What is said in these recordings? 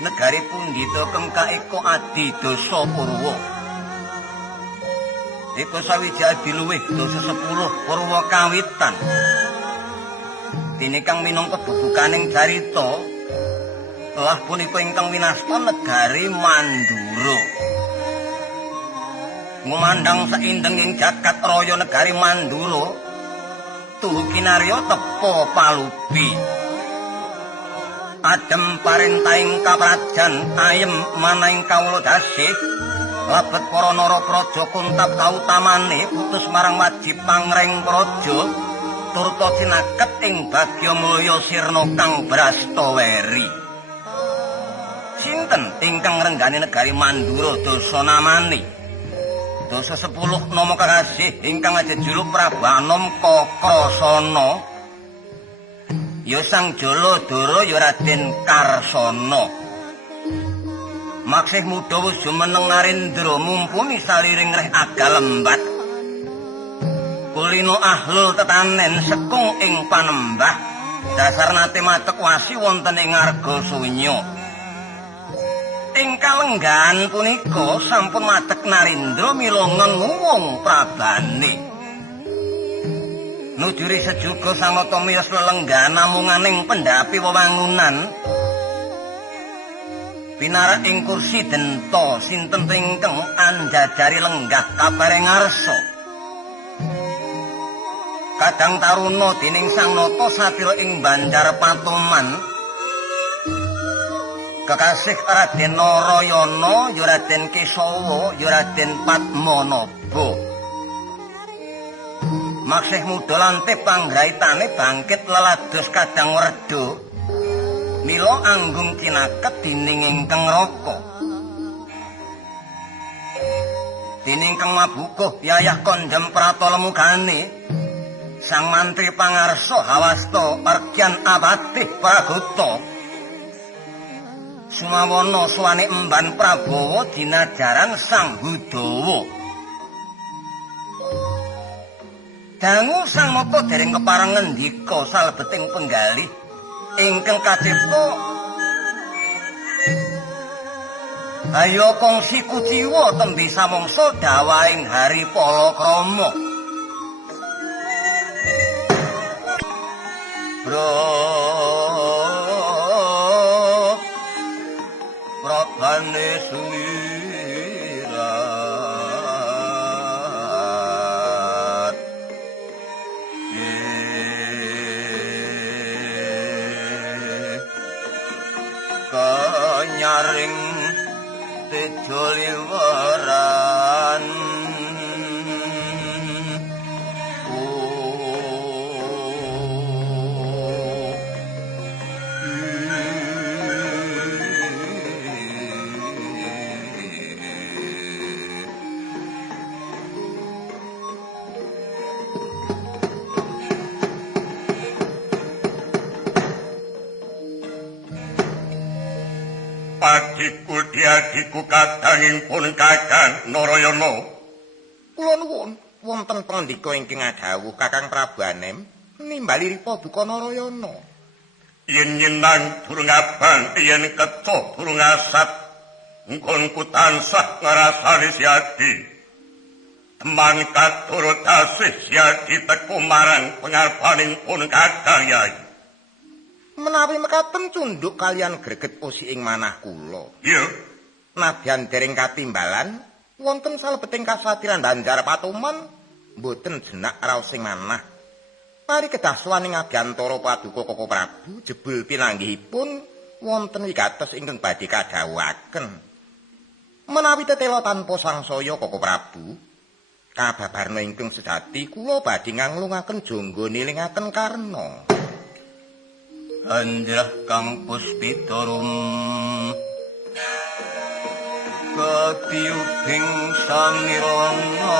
Negari punggita kengka eko adi dosa Purwa. Eko sawiji adi luwih dosa 10 Purwa kawitan. Dene kang minangka bubukaning carita telah punika ingkang winasta negari Mandura. Ngumandang saindeng ing jagat raya negari Mandura tuhu kinarya tepa palubi. Adem parentahing kaprajan ayem manahing kawula dasih labet para narapraja kuntap kautamane putus marang wajib pangreng praja turta cinaket ing bagya mulya sirna kang brastaweri. Sinten ingkang renggani negari Mandura dosa namane? Dosa 10 nama kakasih ingkang jejuluk Prabu Anom Kakrasana. Ya Sang Jaladara ya Raden Karsana. Maksih muda wis jumeneng Narendra mumpuni saliring reh agal lembat. Kulino ahlul tetanen sekung ing panembah dasar nate matek wasi wonten ing Argasunya. Ing kalenggahan punika sampun matek Narendra mila ngenguwung prabane. Nujuri sejuga sanata miyos lelenggahan namunganing pendhapi wewangunan. Pinarak ing kursi denta sinten ingkang anjajari lenggah kabareng ngarsa. Kadang taruna dening Sang Nata satira ing Banjar Patoman. Kekasih Raden Narayana ya Raden Kesawa ya Raden Padmanaba. Maksih muda lantip panggraitane bangkit lelados kadang werda mila anggung cinaket dening ingkang raka. Dening kang mabukuh yayah kondhem prata lemugane sang mantri pangarsa hawasta Argyan Abatih Pragata sumawana suwane emban Prabowo dinajaran Sang Hudawa. Dangu Sang Nata dereng kepareng ngendika salebeting penggalih ingkang kacipta ayo kongsi kuciwa tembe samangsa dawaing hari palakrama. Prabane nyaring tejo liweran Adiku diadiku kadanging pun Kakang Narayana. Kula nuwun wonten pangandika ingkang adhawuh Kakang Prabu Anem nimbali ripa duka Narayana. Yen nyenang durung abang yen keto durung asat nggonku tansah ngrasani siadi. Teman katurut asih siadi teko marang pengarpaning pun Kakang Yai. Menawi mekaten cunduk kalian greget usi ing manah kula. Iya. Nadyan dereng katimbalan wonten salebeting kasatiran Banjar Patuman mboten jenak raos ing manah. Mari kedah sowaning Abyantara Paduka Koko Prabu jebul pinanggihipun wonten wigatos ingkang badhe kadhawuhaken. Menawi tetela tanpa sangsaya Koko Prabu, kababarna ingkang sejati kula badhe nganglungaken jangga nilingaken Karna. Anjrah Kang Puspitorum Kapiuping Sangirana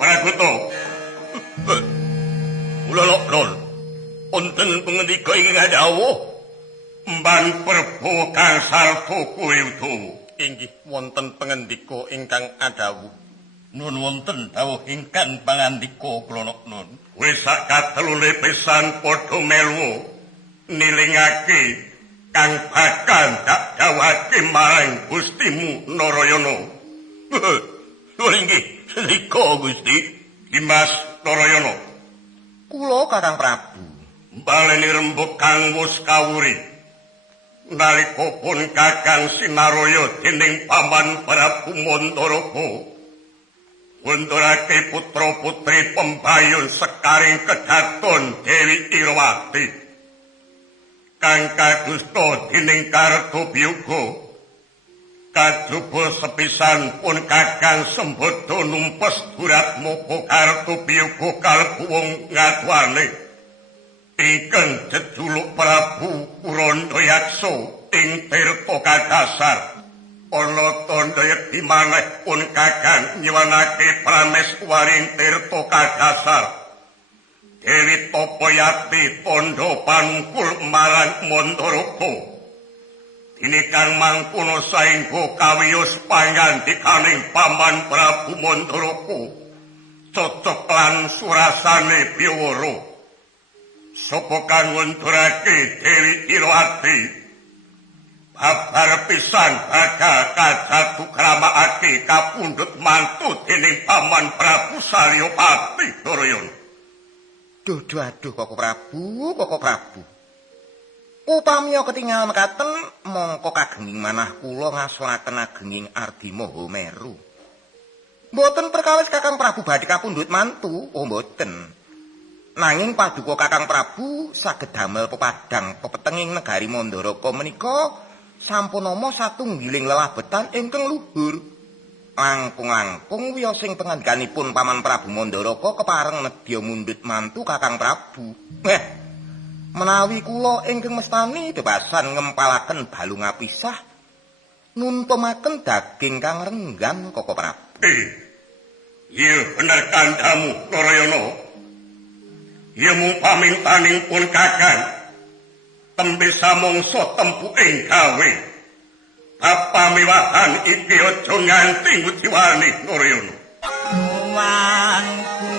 Pragoto. Ulolok-lol, wonten pangendika ingkang adhawuh mban Prabu Kang Sarta kuwi Udawa. Inggih wonten pangendika ingkang adhawuh. Nun wonten dawuh ingkang pangandika kula nun. Wis sakatelune pisan padha melu nilingake kang bakal dak dawuhake marang Gustimu Narayana. Lho inggih senika Gusti Dimas Narayana. Kula Kakang Prabu baleni rembug kang wus kawuri nalika pun Kakang sinaraya dening Paman Prabu Mandaraka ngundurake putra-putri pembayun sekaring kedaton Dewi Irwati kang kadusta dening Kartobiyoga kajaba sepisan pun Kakang Sembada numpes durat moko Kartobiyoga kalbu wong ngadwane ingkang jejuluk Prabu Kurandayaksa ing tirta kadasar ana tandha yekti maneh pun Kakang nyiwanake prameswaring tirta kadasar Dewi Tapayati tandha panungkul marang Mandaraka ini kang mangkono saengga kawiyos pangandikaning Paman Prabu Mandaraka cocok lan surasane biwara sapa kang ngundurake Dewi Irwati babar pisan bakal kajatukramakake kapundhut mantu dening Paman Prabu Saryapati Narayana. Duh aduh Koko Prabu. Upamiya ketingal mekaten mongko kagenging manah kula ngasuraken agenging Ardi Maha Meru. Mboten perkawis Kakang Prabu badhe kapundhut mantu, oh mboten. Nanging paduka Kakang Prabu saged damel pepadang pepetenging negari Mandaraka menika sampun nama satunggiling lelabetan ingkang luhur. Langkung-langkung wiyosing pangandikanipun Paman Prabu Mandaraka kepareng nedya mundhut mantu Kakang Prabu. Menawi kula ingkang mestani bebasan ngempalaken balung apisah nuntemaken daging kang renggan Koko Prabu. Iya bener kandamu Narayana. Iya mung pamintaning pun Kakang tembe samangsa tempuking gawe papamiwahan iki aja nganti ngujiwani Narayana. Wangku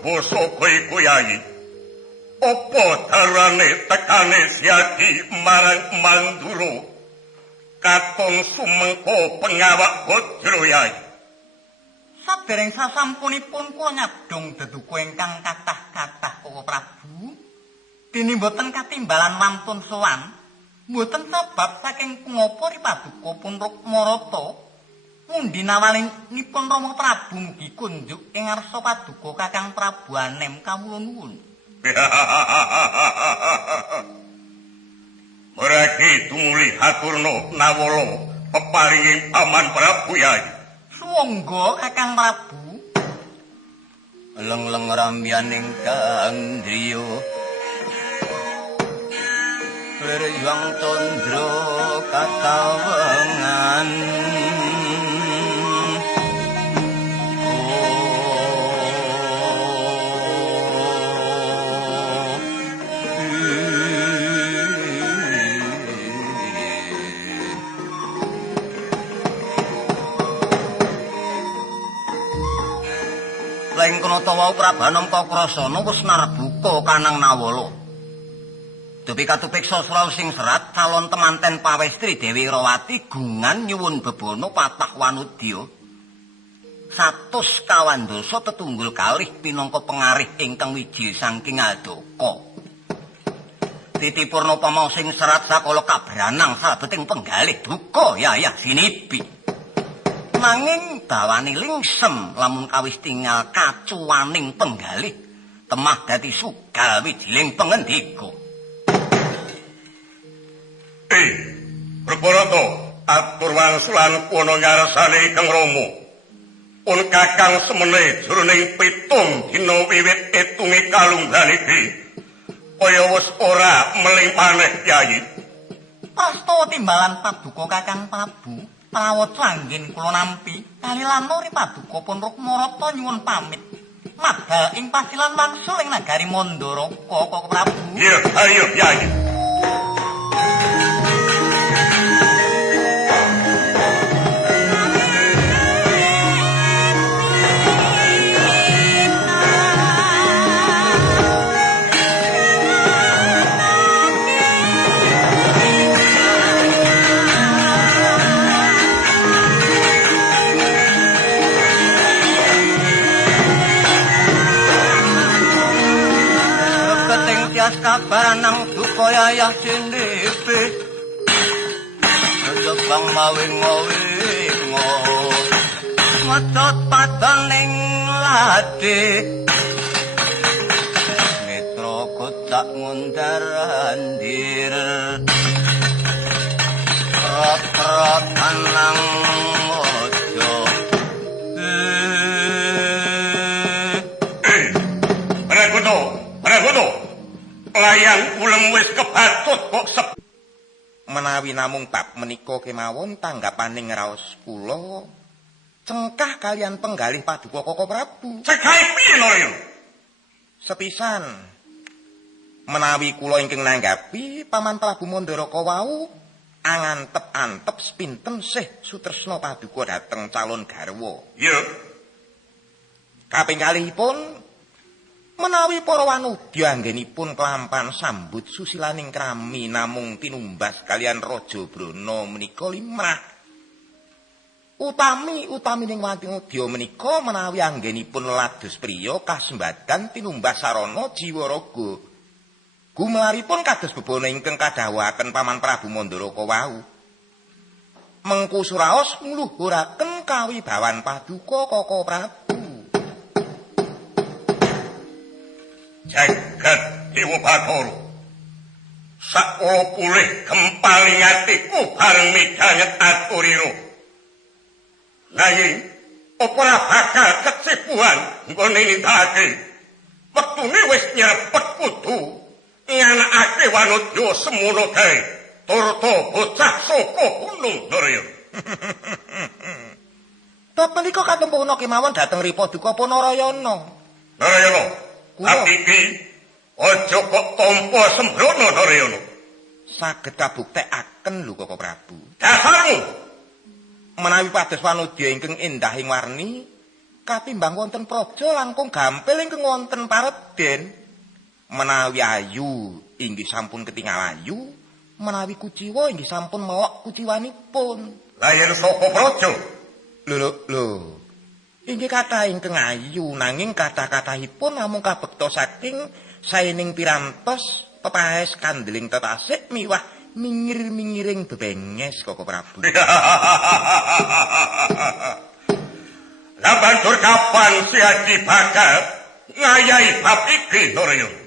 Basa kowe yai apa darane tekane Siadi marang Mandura katon sumengko pengawak Bajra yai. Sadereng sasampunipun kula nyadong deduka ingkang kathah-kathah Koko Prabu dene boten katimbalan wantun sowan boten sebab saking pungapa Paduka pun Rukmarata pundi nawalinipun Rama Prabu mugi kunjuk ing ngarsa Paduka Kakang Prabu Anem kawula nuwun. Mergi tumuli haturna nawala peparinging Paman Prabu yai. Sumangga Kakang Prabu. Leng-leng ramyaning Kang Driya. Leryang tandra katawengan. Leng kanata wau Prabanom Kakrasana wis narbuka kanang nawala. Dupi katupiksa sura sing serat calon temanten pawestri Dewi Rawati gungan nyuwun bebono patah wanudya. 100 kawandasa tetunggul kalih pinangka pengarih ingkang wiji saking Aldaka. Titipurna upama sing serat sakala kabranang sabeting penggalih duka yayah sinipi. Nanging dawane lingsem lamun kawis tinggal kacuwaning penggalih temah dadi sugal wijiling pengendika. Praparata atur wangsulan kono ngarsane Kang Rama. Pun Kakang semene jroning 7 dina wiwit etunge kalunggan iki. Kaya wis ora meling maneh Kyai. Prastawa timbalan Paduka Kakang Prabu. Prawaca anggen kula nampi kalilanuri Paduka pun Rukmarata nyuwun pamit madal ing pasilan wangsul ing nagari Mandara Koko Prabu. Iya, ayo Kyai. Kabanang duka yayah sinipi Jebang mawing-mawingo Medot padaning ladi Mitra kotak ngundar andir Rot-rot anang ojo Pragodo layang ulem wis kebatut kok menawi namung bab menika kemawon tanggapaning raos kula cengkah kalian penggalih Paduka Koko Prabu. Cekahe piye lho? Sepisan menawi kula ingkang nanggapi Paman Prabu Mandaraka wau angantep-antep sepinten sih sutresna Paduka dhateng calon garwa. Iya. Kaping kalihipun menawi para wanudya anggenipun kelampan sambut susilaning krami namung tinumbas kalian Raja Brana menika limrah. Utamining wanudya menika menawi anggenipun lados priya kasembadan tinumbas sarana jiwa raga. Gumelaripun kados bebana ingkang kadhawuhaken Paman Prabu Mandaraka wau. Mengku suraos ngluhuraken kawibawan Paduka Koko Prabu. Jagat Dewa Bathara. Sakala pulih kempaling atiku bareng midhanget aturira. Nanging apa ora bakal kecepuan nggone nindakake wektune wis nyerepet kudu nganakake wanodya semono kae turta bocah saka Gunung Daraya. Bab menika katempuna kemawon dhateng ripa duka Narayana. Narayana, iki aja kok tampa sembrono Narayana. Saged kabuktekaken lho Koko Prabu. Dasarmu Menawi pados wanodya ingkang endahing warni katimbang wonten praja langkung gampil ingkang wonten paredèn. Menawi ayu inggih sampun ketingal ayu, menawi kuciwa inggih sampun mawak kuciwanipun. Lah yen saka praja Lho. Inggih kathah ingkang ayu nanging kathah-kathahipun namung kabekta saking saening pirantos pepaes kandeling tetasik miwah mingir-mingiring bebenges Koko Prabu. Lah banjur kapan si Haji bakal ngayahi bab iki Narayana?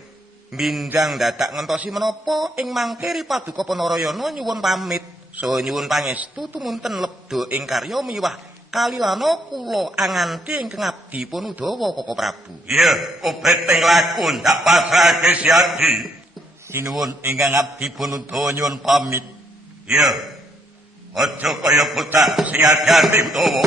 Bindang dadak ngentosi menapa ing mangke Paduka Narayana nyuwun pamit saha nyuwun pangestu tumunten lebda ing karya miwah kalilana kula anganti ingkang abdi pun Udawa Koko Prabu. Iya, obeteng laku ndak pasrahke si Haji. Sinuwun ingkang abdi pun Udawa nyuwun pamit. Iya. Aja kaya bocah sing ati Udawa.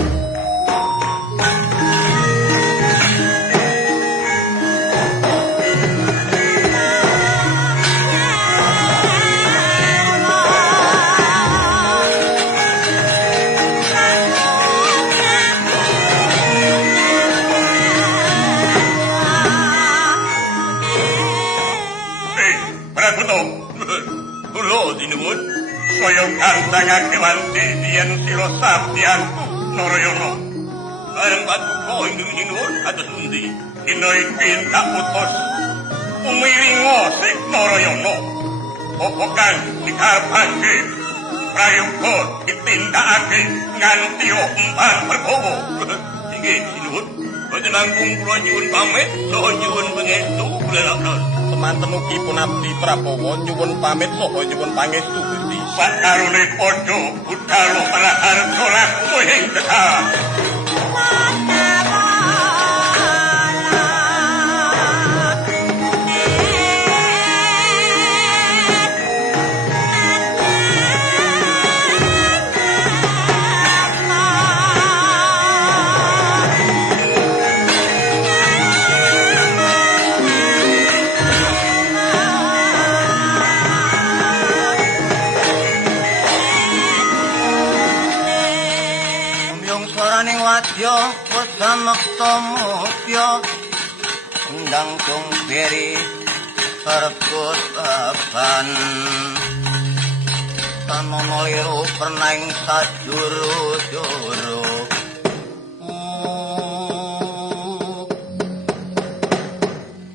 Kula dinuwun saya kantangake wanci yen sira sabdianku Narayana. Bareng Paduka ingkang sinuwun kados pundi? Dina iki tak putus umiringa sing Narayana. Apa kang dikarepake prayoga ditindakake nganti emban berbawa. Inggih sinuwun, boten langkung kula nyuwun pamit saha nyuwun pangestu kula Semanten ugi pun abdi Prabowo nyuwun pamit saha nyuwun pangestu Gusti. Sakarone padha budhal para harta laku ing desa. Wadya pesanekta mutya undang tung beri sergus aban tanono liru perneng sajuru-juru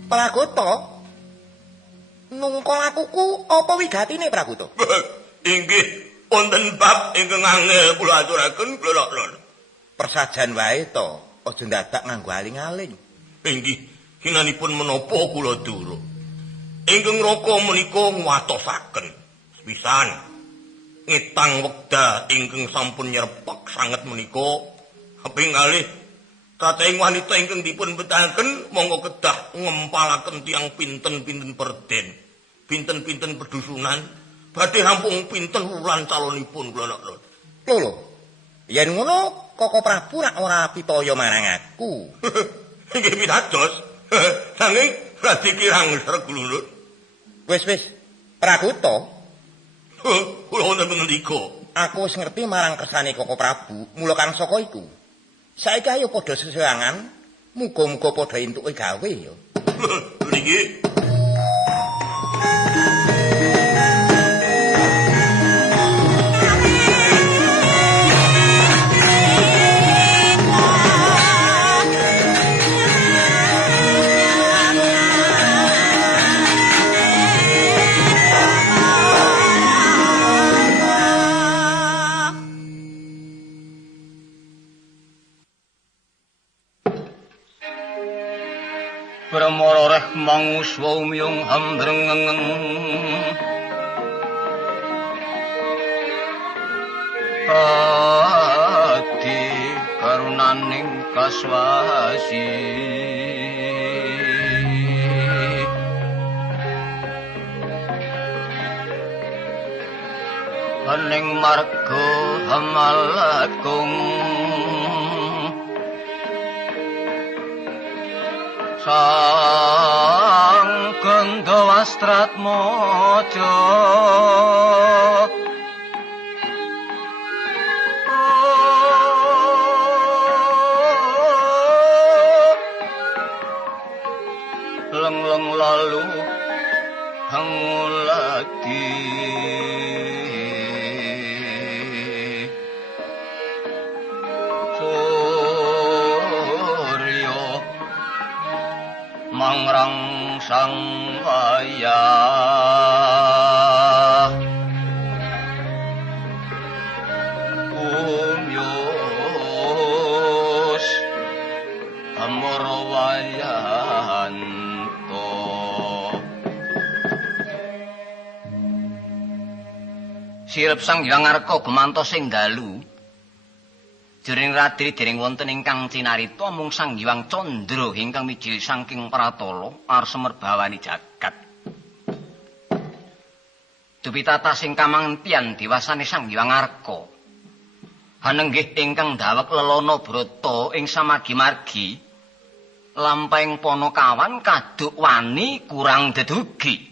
Pragoto nungkol akuku apa wigatine Pragoto? Inggih wonten bab ingkang angel kula aturaken kula Persajan wae to, aja ndadak nganggo aling-aling. Inggih, kinanipun menapa kula durung. Ingkang raka menika nguwatosaken sepisan ngetang wekdal ingkang sampun nyerepek sanget menika kaping kalih kateng wanita ingkang dipun betahaken monggo kedah ngempalaken tiang pinten-pinten perden, pinten-pinten pedusunan badhe rampung pinten wulan calonipun kula Lho. Yen ngono Koko Prabu nak ora pitaya marang aku. Nggih pitados. Nanging radi kirang sregulunut. Wis, Pragoto. Kula wonten ngendika. Aku wis ngerti marang kersane Koko Prabu, mula kang saka iku. Saiki ayo padha sesawangan, muga-muga padha entuke gawe ya. Nggih. Pramara manguswa umyung handrengeng ati karunaning kaswasi ning marga Hamalagung sang Gandawastratmaja leng-leng lalu hanguladi Surya mangrangsang wayah umyus amor wayanto sirep sang Hyang Arka gumantos ing dalu jering radri dereng wonten ingkang cinarita mung sang Hyang Candra ingkang mijil saking pratala arep merbawani jagat dupitata sing kamangtian diwasane sang Hyang Arka hanenggih ingkang dawek lelana brata ing samagi-margi lampahing Panakawan kaduk wani kurang dedugi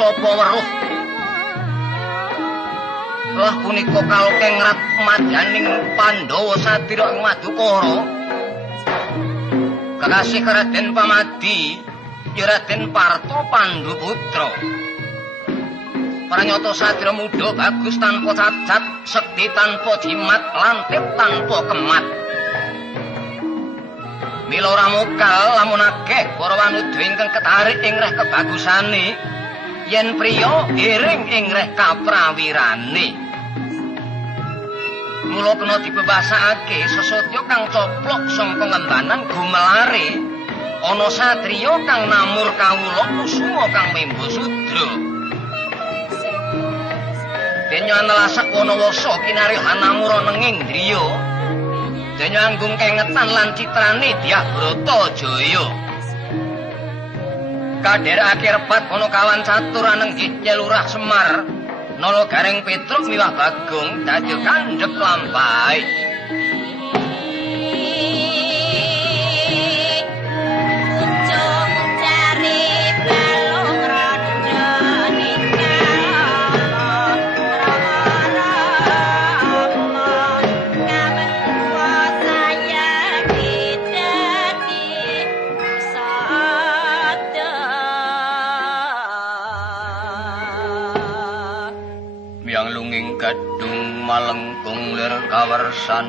sapa weruh lah punika kalkeng ratmadyaning Pandhawa Satira ing Madukara kakasih Raden Pamadi ya Raden Parto Panduputra pranyata Satira muda bagus tanpa cacat sekti tanpa jimat lantip tanpa kemat mila ora mokal lamun akeh para wanudha ingkang ketarik ing reh kebagusane yen priya iring ing reh kaprawirane mula kena dibebasake sesotya kang coplok sangka ngembanan gumelare ana satriya kang namur kawula kusuma kang membo sudra den Denya anelasak Wanawasa kinarya Hanamura nenging driya. Denya anggung kengetan lan citrane Dyah Bratajaya. Kadherekake rebat ana kawan catur anenggih Nyelurah Semar. Nala Gareng Petruk miwah Bagong dadi kandhek lampahe. Gadung malengkung lir kawersan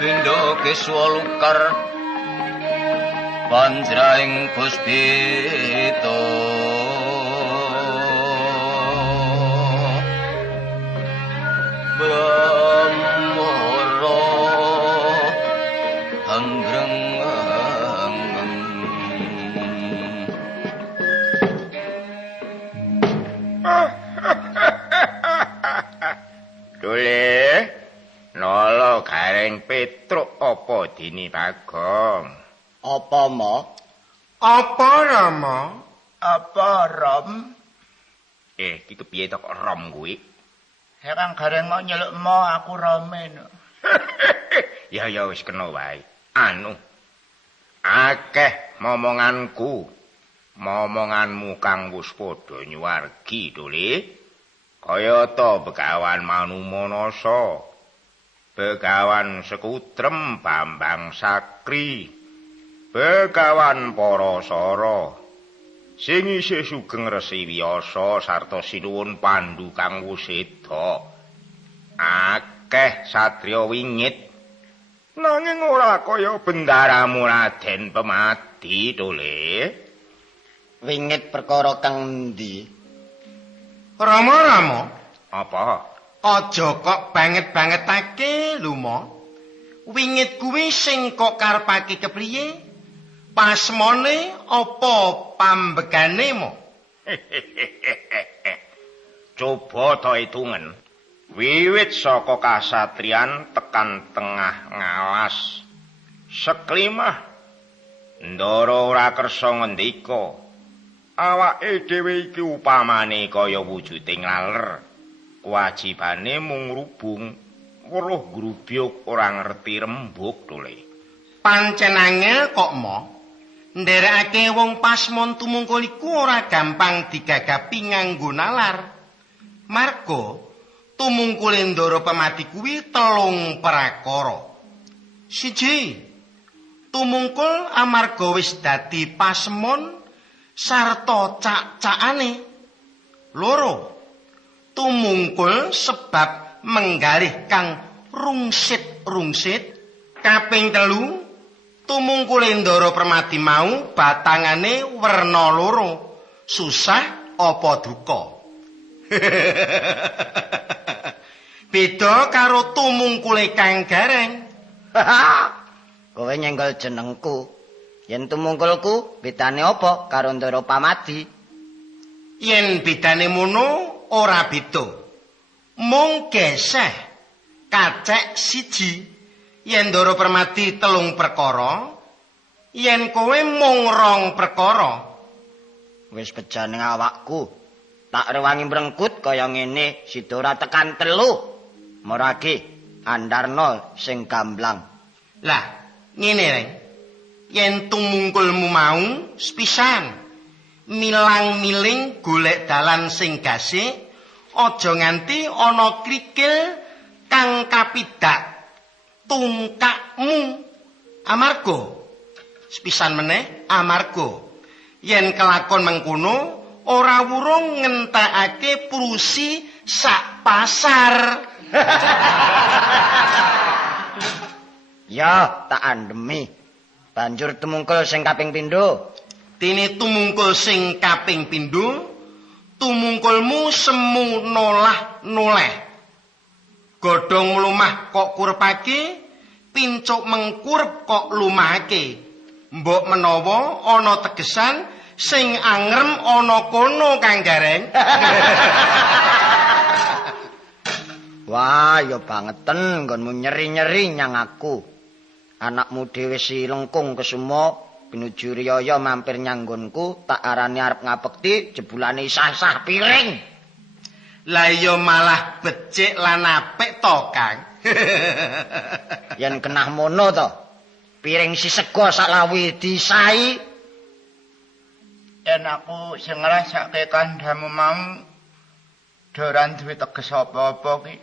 Pindha Keswa Lukar panjraing Puspita Brahmara anggreng Dule, Nala Gareng Petruk apa dini Bagong? Apa mo? Apa Rama? Apa Rom? Iki kepiye tok rom kuwi? Kang Gareng mau nyeluk mo aku Romen. Ya wis kena wae. Anu. Akeh momonganku. Momonganmu kang wis padha nyuwargi, Dule. Kayata Begawan Manumanasa, Begawan Sekutrem Bambang Sakri, Begawan Parasara, sing isih sugeng Resi Wiyasa sarta sinuwun Pandhu kang wuseda. Akeh satriya wingit, nanging ora kaya bendaramu Raden Pemadi, Dule. Wingit perkara kang endi? Rama. Apa? Aja kok banget-bangetake lho Mo. Wingit kuwi sing kok karepake kepriye? Pasmone apa pambegane Mo? Coba ta itungen. Wiwit saka kasatriyan tekan tengah ngalas. Seklimah. Ndara ora kersa ngendika. Awake dhewe iki upamane kaya wujuding laler. Kewajibane mung ngrubung, weruh grubyuk ora ngerti rembug, Dule. Pancen angel kok Mo. Nderekake wong pasmon tumungkul iku ora gampang digagapi nganggo nalar. Marga tumungkule Ndara Pemadi kuwi 3 prakara. 1. Tumungkul amarga wis dadi pasmon sarta cak-cakane. 2. Tumungkul sebab menggalih kang rungsit-rungsit. Kaping 3. Tumungkule Ndara Permadi mau batangane werna 2. Susah apa duka. Beda karo tumungkule Kang Gareng. Kowe nyenggol jenengku. Yen tumungkulku bedane apa karo Ndara Pamadi? Yen bedane mono ora beda. Mung geseh kacek 1. Yen Ndara Permadi 3 perkara, yen kowe mung 2 perkara. Wis bejane awakku. Tak rewangi mrengkut kaya ngene sida ora tekan 3. Marake Andarna sing gamblang. Lah, ngene reng. Yen tumungkulmu mau sepisan milang-miling golek dalan sing gasik, aja nganti ana krikil kang kapidak tungkakmu. Amarga sepisan meneh amarga yen kelakon mengkono ora wurung ngentekake prusi sak pasar. Ya, tak andemi. Banjur tumungkul sing kaping pindho. Dene tumungkul sing kaping pindho, tumungkulmu semu nolah noleh. Godhong mlumah kok kurepake, pincuk mengkurep kok lumahake. Mbok menawa ana tegesan sing angrem ana kono Kang Gareng. Wah, ya bangeten nggonmu nyeri-nyeri nyang aku. Anakmu dhewe si lengkung kesumo pinuju riyaya mampir nyanggonku tak arani arep ngapekti jebulane sah-sah piring. Lah ya malah becik lan apik to, Kang. Yen kenah mono to. Piring si sego salawi disai. Yen aku sing ngrasake kandhamu mau doran duwe teges apa-apa ki.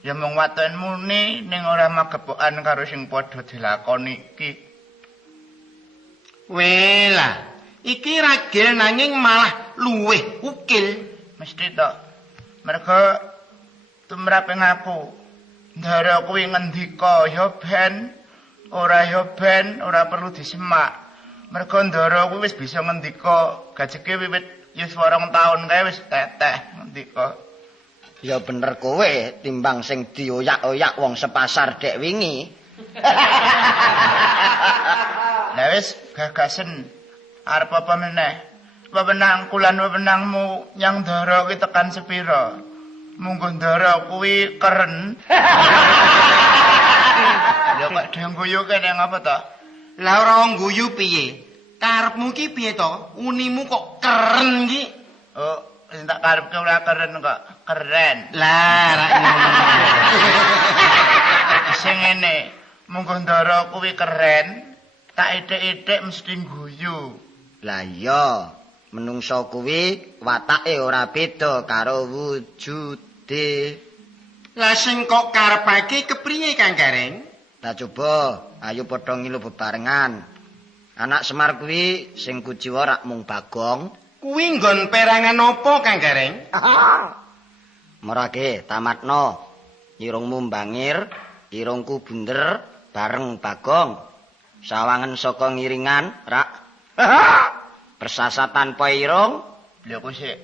Ya mung waten muni ning ora magepokan karo sing padha dilakoni iki. Wela, iki ragil nanging malah luwih ukil. Mesti to. Merga tumraping aku ndara kuwi ngendika ya ben ora perlu disemak. Merga ndara kuwi wis bisa ngendika gajeke wiwit yus 2 taun kae wis teteh ngendika. Ya bener kowe timbang sing dioyak-oyak wong sepasar dek wingi. Lah wis gagasen arep apa meneh? Wewenangku lan wewenangmu nyang ndara kuwi tekan sepira? Munggo ndara kuwi keren. Ya kok dengguyu kene ngapa to? Lah ora ngguyu piye? Karepmu ki piye to? Unimu kok keren ki? Oh, tak karepke ora keren kok, keren. Lah rak ngono. Sing ngene, munggo ndara kuwi keren, tak ithik-ithik mesti guyu. Lah iya, menungso kuwi watake ora beda karo wujude. Lah sing kok karepake kepriye Kang Gareng? Lah coba, ayo padha ngilu bebarengan. Anak Semar kuwi sing kujiwa rak mung Bagong. Kuwi nggon perangan apa Kang Gareng? Merake tamatno. Irungmu mbangir, irungku bunder bareng Bagong. Sawangen saka ngiringan rak. Persasa tanpa irung. Lha kok sik.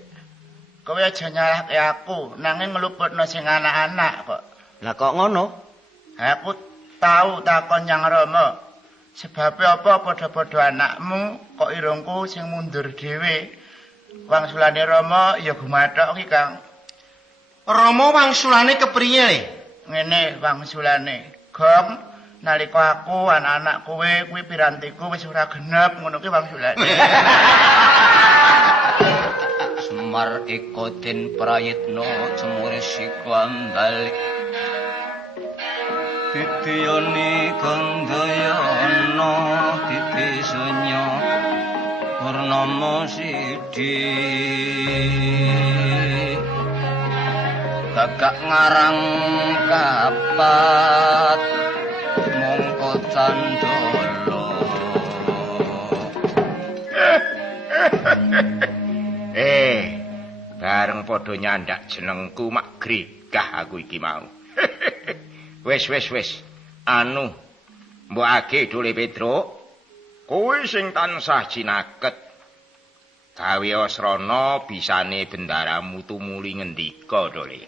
Kowe aja nyalahke aku, nanging ngluputno sing anak-anak kok. Lah kok ngono? Aku tahu takon nyang Rama. Sebab apa padha-padha anakmu kok irungku sing mundur dhewe. Wangsulane Rama ya gumathok ki, Kang. Rama wangsulane kepriye le? Ngene wangsulane. Gong nalika aku anak-anak kowe kuwi pirantiku wis ora genep ngono ki wangsulane. Semar eko den prayitna cemuri siklan balik. Titiyani gandayana titisanya purnama sidi gagak ngarang kapat mongko candala. Bareng padha nyandak jenengku mak gregah aku iki mau. Wis. Anu, mbokake Dole Pedro, kowe sing tansah jinaket. Gawe asrana bisane bendaramu tumuli ngendika, Dole.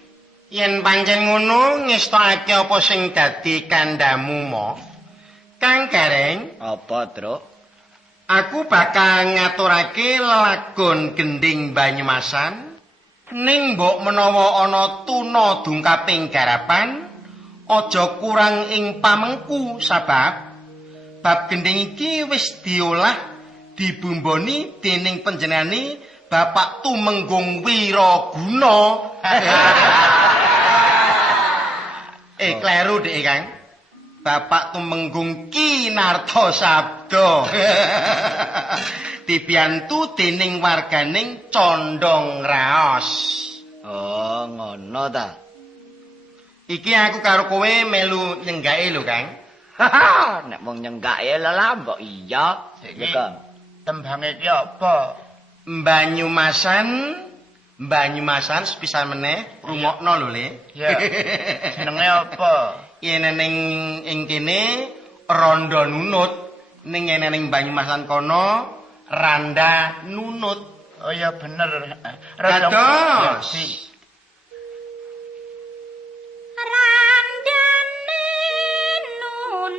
Yen pancen ngono ngestokake apa sing dadi kandhamu mo. Kang Gareng, Apa, Truk? aku bakal ngaturake lelagon gending Banyumasan ning mbok menawa ana tuna dungkaping garapan aja kurang ing pamengku sabab bab gending iki wis diolah dibumboni dening panjenengane Bapak Tumenggung Wiraguna. Kleru Dik Kang. Bapak Tumenggung Kinarto Sabda. Dibiyantu dening warganing Condong Raos. Oh, ngono ta. Iki aku karo kowe melu nyenggake lho, Kang. Nek mung nyenggake lha mbok iya. Iki Ya, Kang. tembange ki apa? Banyumasan sepisan meneh rungokno lho, Le. Ya. Jenenge apa? Yen ing kene Randa Nunut, ning ning Banyumasan kono Randa Nunut. Oh ya bener. Dados. Randane nunut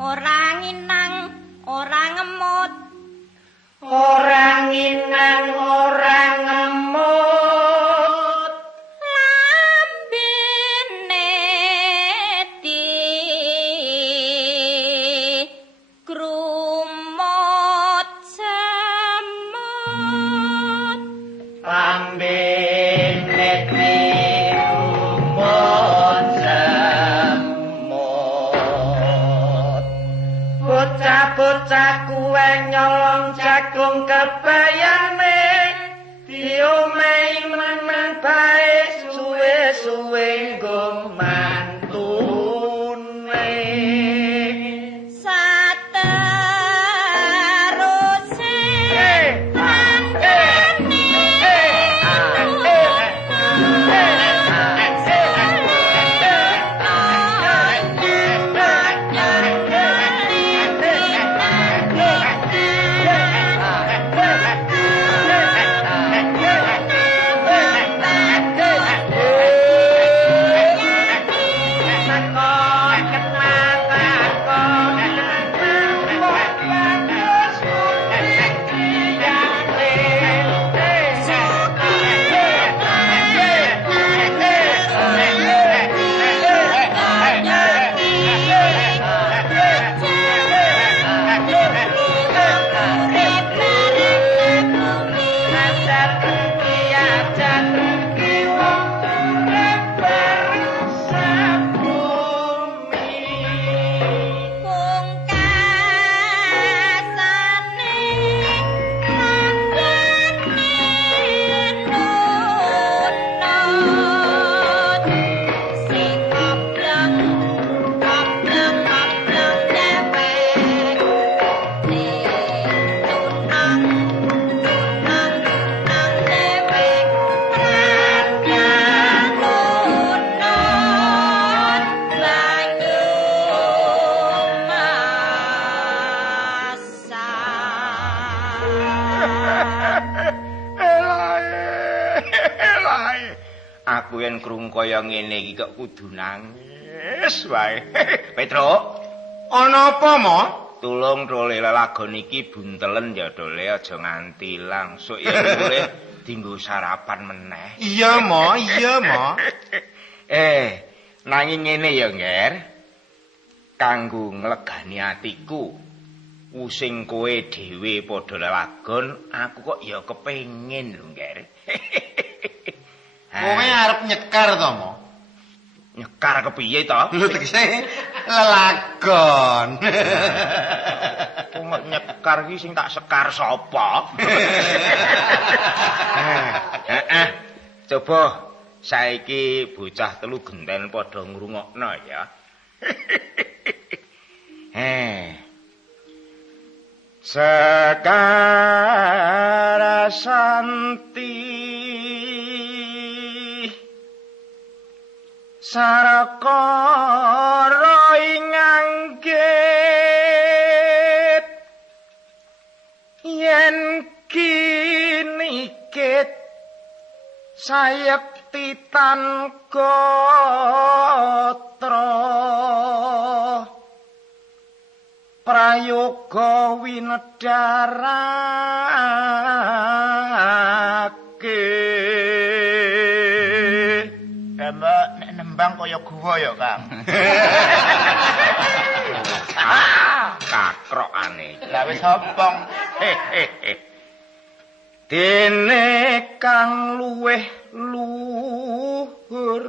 orang nginang ora ngemut ora nginang ora ngemut lambene di krumut semut lambene di krumut semut bocah-bocah kuwe nyolong jagung kebayane diomei menang bae suwe-suwe nggo mantune Aku yen krungu kaya ngene iki kok kudu nangis wae. Petro, Ana apa, Mo? tulung Dole lelagon iki buntelen ya Dole aja nganti langsung ya Dole dinggo sarapan meneh. Iya, Mo, iya, Mo. Nanging ngene ya, Nger. Kanggo nglegani atiku, using kowe dhewe padha lelagon, aku kok ya kepengin lho, Nger. Kowe arep nyekar to, Mo? Nyekar kepiye to? Lho tegese lelagon. Kok nyekar iki sing tak sekar sapa? Coba saiki bocah telu genten padha ngrungokno ya. Sekara santi sarakara ing anggit yen kinikit sayekti tan gotra prayoga winedarake Mbak nek nembang kaya guwa ya, Kang. kakrokane Lah wis obong. dene kang luweh luhur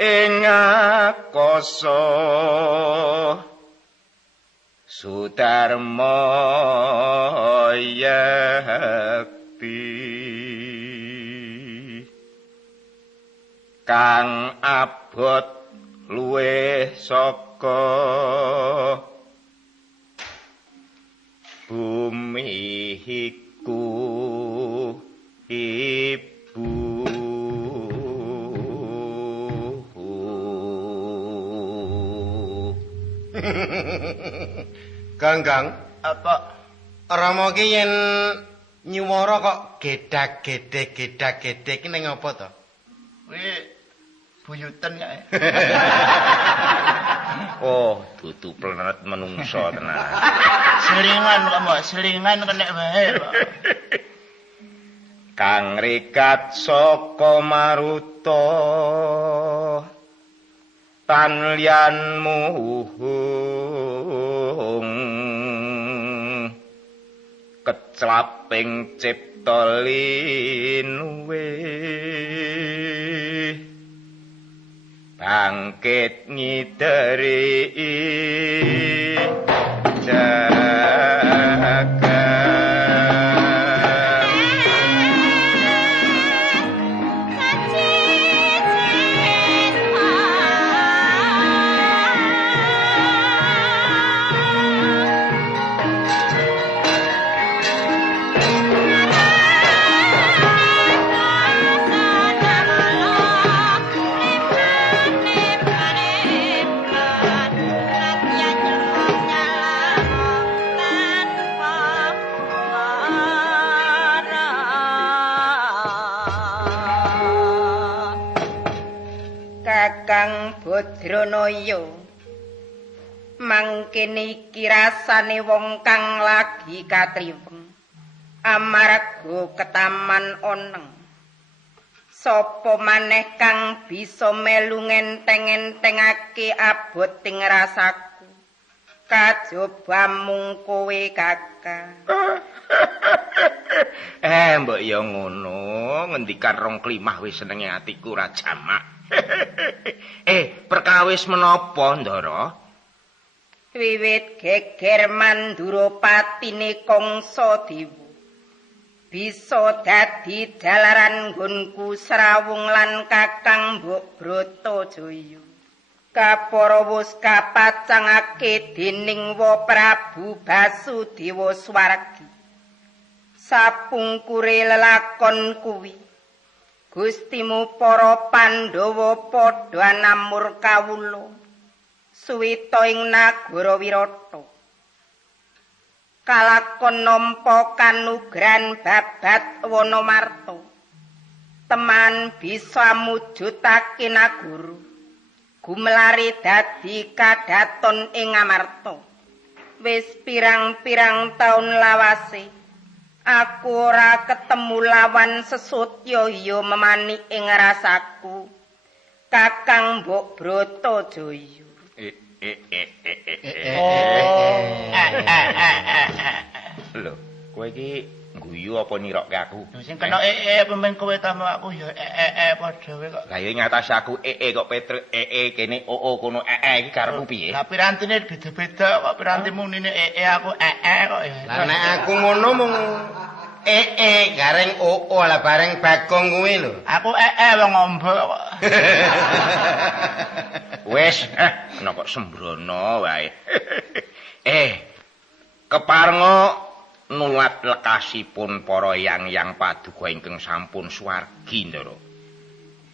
ing akasa Sudarma yakti kang abot luwih saka bumi iku ibu Ganggang, Apa? Rama ki yen nyuwara kok gedak-gedek ki ning apa to? Kuwi buyuten ya. Oh, dudu planet menungso tenan. Selingan kok mbok selingan kena wae kok. Kang Rikat saka Maruta tan liyanmu keclaping cipta linuwe bangkit ngideri jagat Kakang Badranaya mangkene iki rasane wong kang lagi katriweng amarga ketaman oneng sapa maneh kang bisa melu ngenteng-entengake aboting rasaku kajaba mung kowe Kakang. Mbok ya ngono ngendikan rong klimah wis senenge atiku ra jamak. Perkawis menapa, Ndara? Wiwit geger Mandura patine Kangsa Dewa. Bisa dadi dalaran nggonku Srawung lan Kakang Mbok Bratajaya. Kapara wus kapacangake dening Wa Prabu Basudewa Swargi. Sapungkure lelakon kuwi Gustimu para Pandhawa padha namur kawula suwita ing nagara Wirata. Kalakon nampa kanugrahan babat Wanamarta. Teman bisa mujudake nagara. Gumlari dadi kadaton ing Amarta. Wis pirang-pirang taun lawase aku ora ketemu lawan sesutya ya memani ing rasaku Kakang Mbok Bratajaya. Lho, kowe iki guyu apa nirokke aku? Sing kena pemain kowe tamu aku ya padha wae kok. Lah ya ngatasi aku kok Petruk kene kono iki karepmu piye? Lah pirantine beda-beda kok pirantimu nine aku kok ya. Lah nek aku ngono mung gareng lah bareng Bagong kuwi lho. Aku wong ngombe kok. Wis, kena kok sembrono wae. Keparenga nulat lekasipun para yang paduka ingkang sampun suwargi Ndara.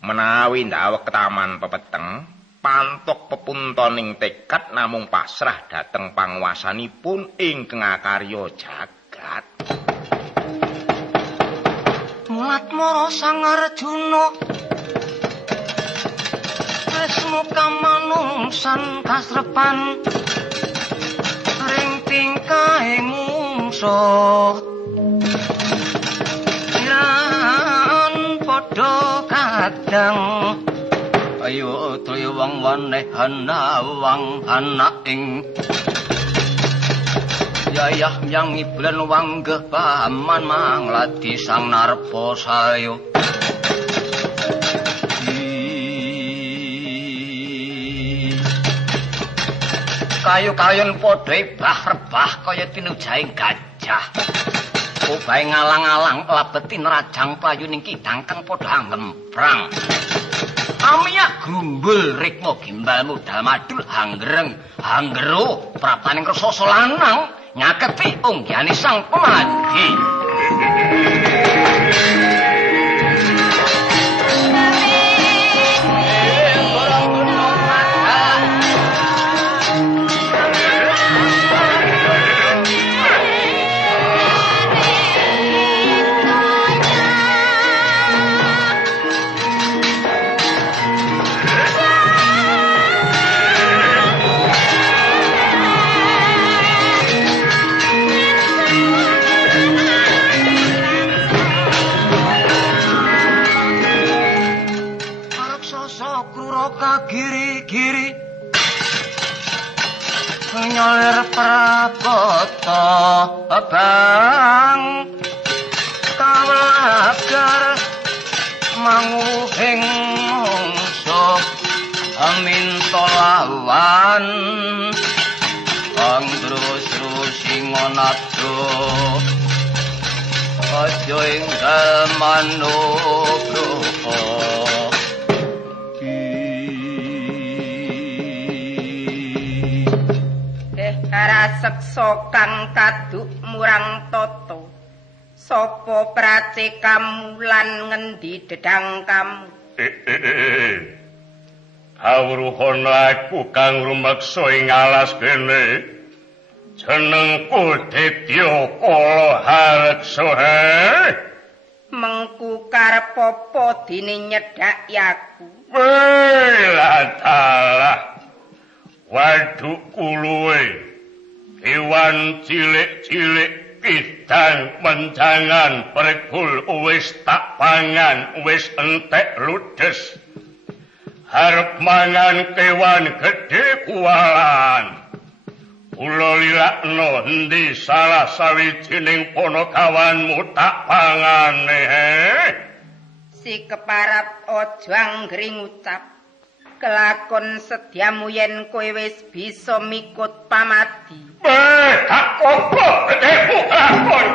Menawi ndawek taman pepeteng, pantok pepuntoning tekad namung pasrah dhateng panguwasanipun ingkang akarya jagat. Mulat mara Sang Arjuna tresna kamanungsan kasrepan ring tingkahe mungsa yan padha kadang ayo daya wong wanehan awang anak ing Yayah yang iblan wanggeh paman mangladi Sang Narpasaya. Kayu-kayun padha ebah-rebah kaya tinujahing gajah. Obahe ngalang-alang labetin rajang playuning kidang kang padha ngemprang. Amiyak grumbul rikma gimbal mudal madul hanggero prapaning krasa lanang nyaketi unggihane sang pemadhi. nyolir prabata bang kawelagar manguhing mungsu aminta lawan angrus-rus singonado aja enggal manubruha Seksa kang kaduk murang tata sapa prace kamu lan ngendi dedang kamu kawruhan laku kang rumeksa ing alas kene jenengku Ditya Kala Hareksa mengku karep apa dene nyedhaki aku Welatalah waduk kuluwe Iwan cilik-cilik kidang menjangan pregul wis tak pangan wis entek ludes harep mangan kewan gedhe kuwalan kula lilakno endi salah sawijining panakawanmu tak pangane si keparap aja anggring ngucap kelakon sediamu yen kowe wis bisa mikut pamati tak apa gedheku kelakon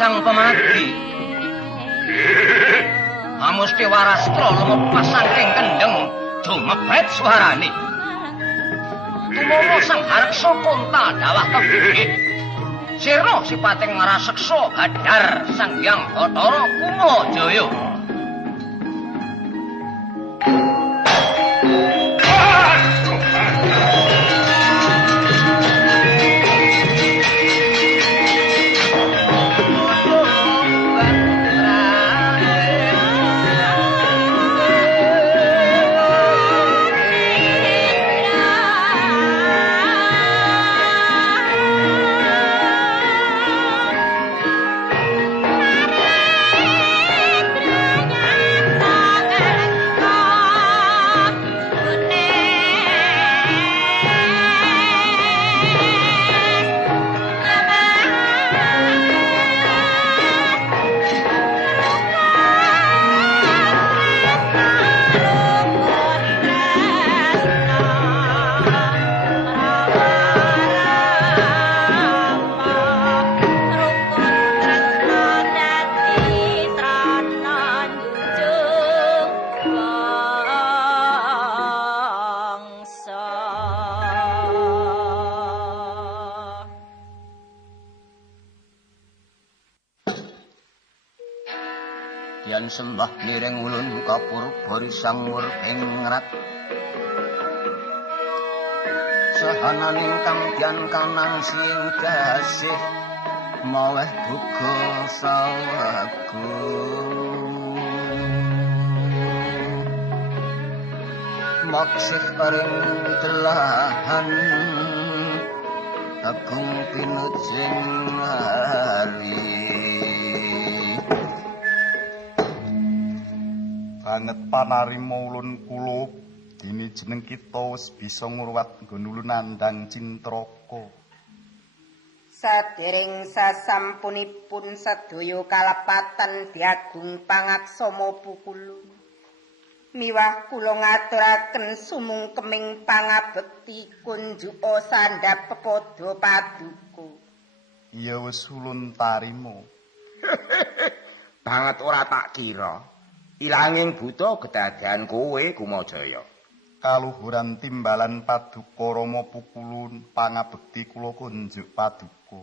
Sang pemati Amusti Warastra lumepas saking kendeng dumebet suarane tumomo Sang Hareksa Konta dawah kebih sira sipating ngaraseksa Hadar Sang Hyang Bathara Kumajaya yen sembah niring ulun kapur bori sang mur ing ngrat sahanan ingkang dian kanang sing dasih maweh buka sawaku maksih paring telahan agung pinujing hari banget panarima ulun kula dene jeneng kita wis bisa ngruwat nggon ulun nandhang Cintraka. Sadèrèng sasampunipun sedaya kalepatan diagung pangaksama pukulun. Miwah kula ngaturaken sumungkeming pangabekti kunjuka sandhap pepada paduka. Iya wis ulun tarima. Banget ora tak kira. Ilanging buta kedadean kowe Kumajaya. Kaluhuran timbalan paduka Rama Pukulun pangabekti kula kunjuk paduka.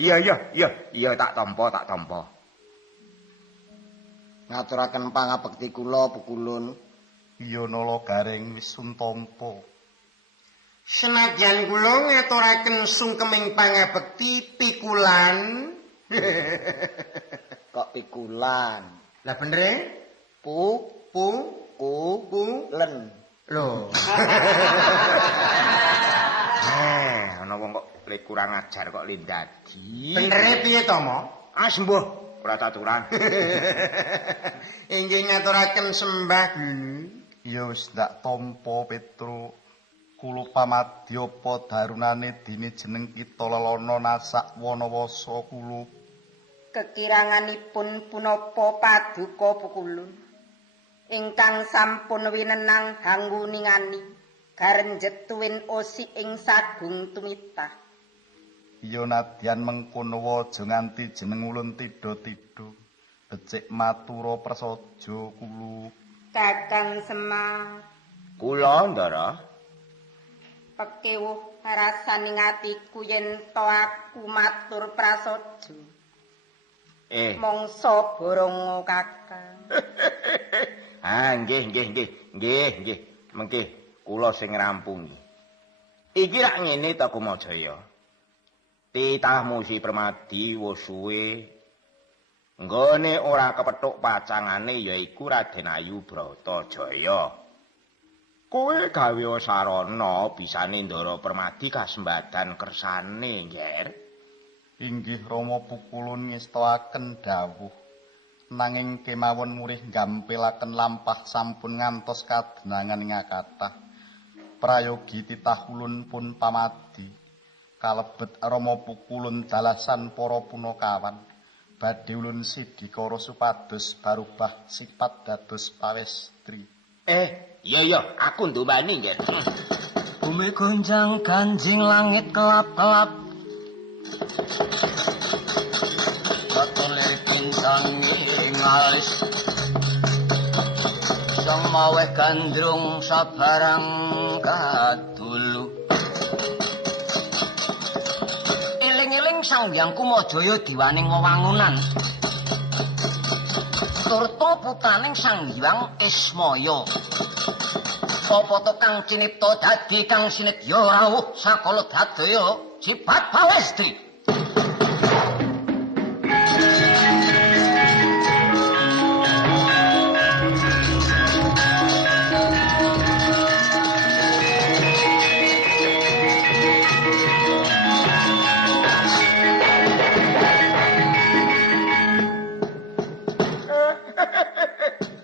Iya tak tampa. Ngaturaken pangabekti kula Pukulun. Iya nala gareng wis suntampa. Senadyan kula ngaturaken sungkeming pangabekti pikulan. Kok pikulan? Lah bener? Len. Lho. Ana wong kok le kurang ajar kok le ndadi. Benere piye to, Mo? Sembuh, ora taturan. Inggih ngaturaken sembah Guni. Iya wis ndak tampa Petro. Kula pamadya apa darunane dene jeneng kita lelana nasak wanawasa kula. Kekiranganipun punapa paduka pukulun ingkang sampun winenang hanggu ningani garenjet tuwin osi ing sagung tumitah. Iya nadyan mengkono aja nganti jeneng ulun tidha-tidha becik matura prasaja kula. Kakang Semar Kula Ndara pekewuh rasaning atiku yen to aku matur prasaja. Mongso borong Kakang. Nggih. Mengke kula sing ngrampungi. Iki rak ngene ta Kumajaya. Titahmu si Permadi wis suwe nggone ora kepethuk pacangane yaiku Raden Ayu Bratajaya. Kowe gawe sarana bisane Ndara Permadi kasembadan kersane, Nger. Inggih Rama Pukulun ngestakaken dawuh nanging kemawon murih gampilaken lampah sampun ngantos kadenangan ing kathah prayogi titahulun pun pamadi kalebet Rama Pukulun dalasan para punakawan badhe ulun sidikara supados barubah sipat dados pawestri. Iya aku ndumbani nggih. Bumi gonjang ganjing langit kelap-kelap Baton lirik bintang ngalis Sang maweh gandrung sabarang kadulu Eling-eling Sang Hyang Kumajaya diwaning wewangunan Turta putraning Sang Hyang Ismaya Sapa to kang cinipta dadi kang sinetya rawuh sakala dadaya Cipat Pawestri.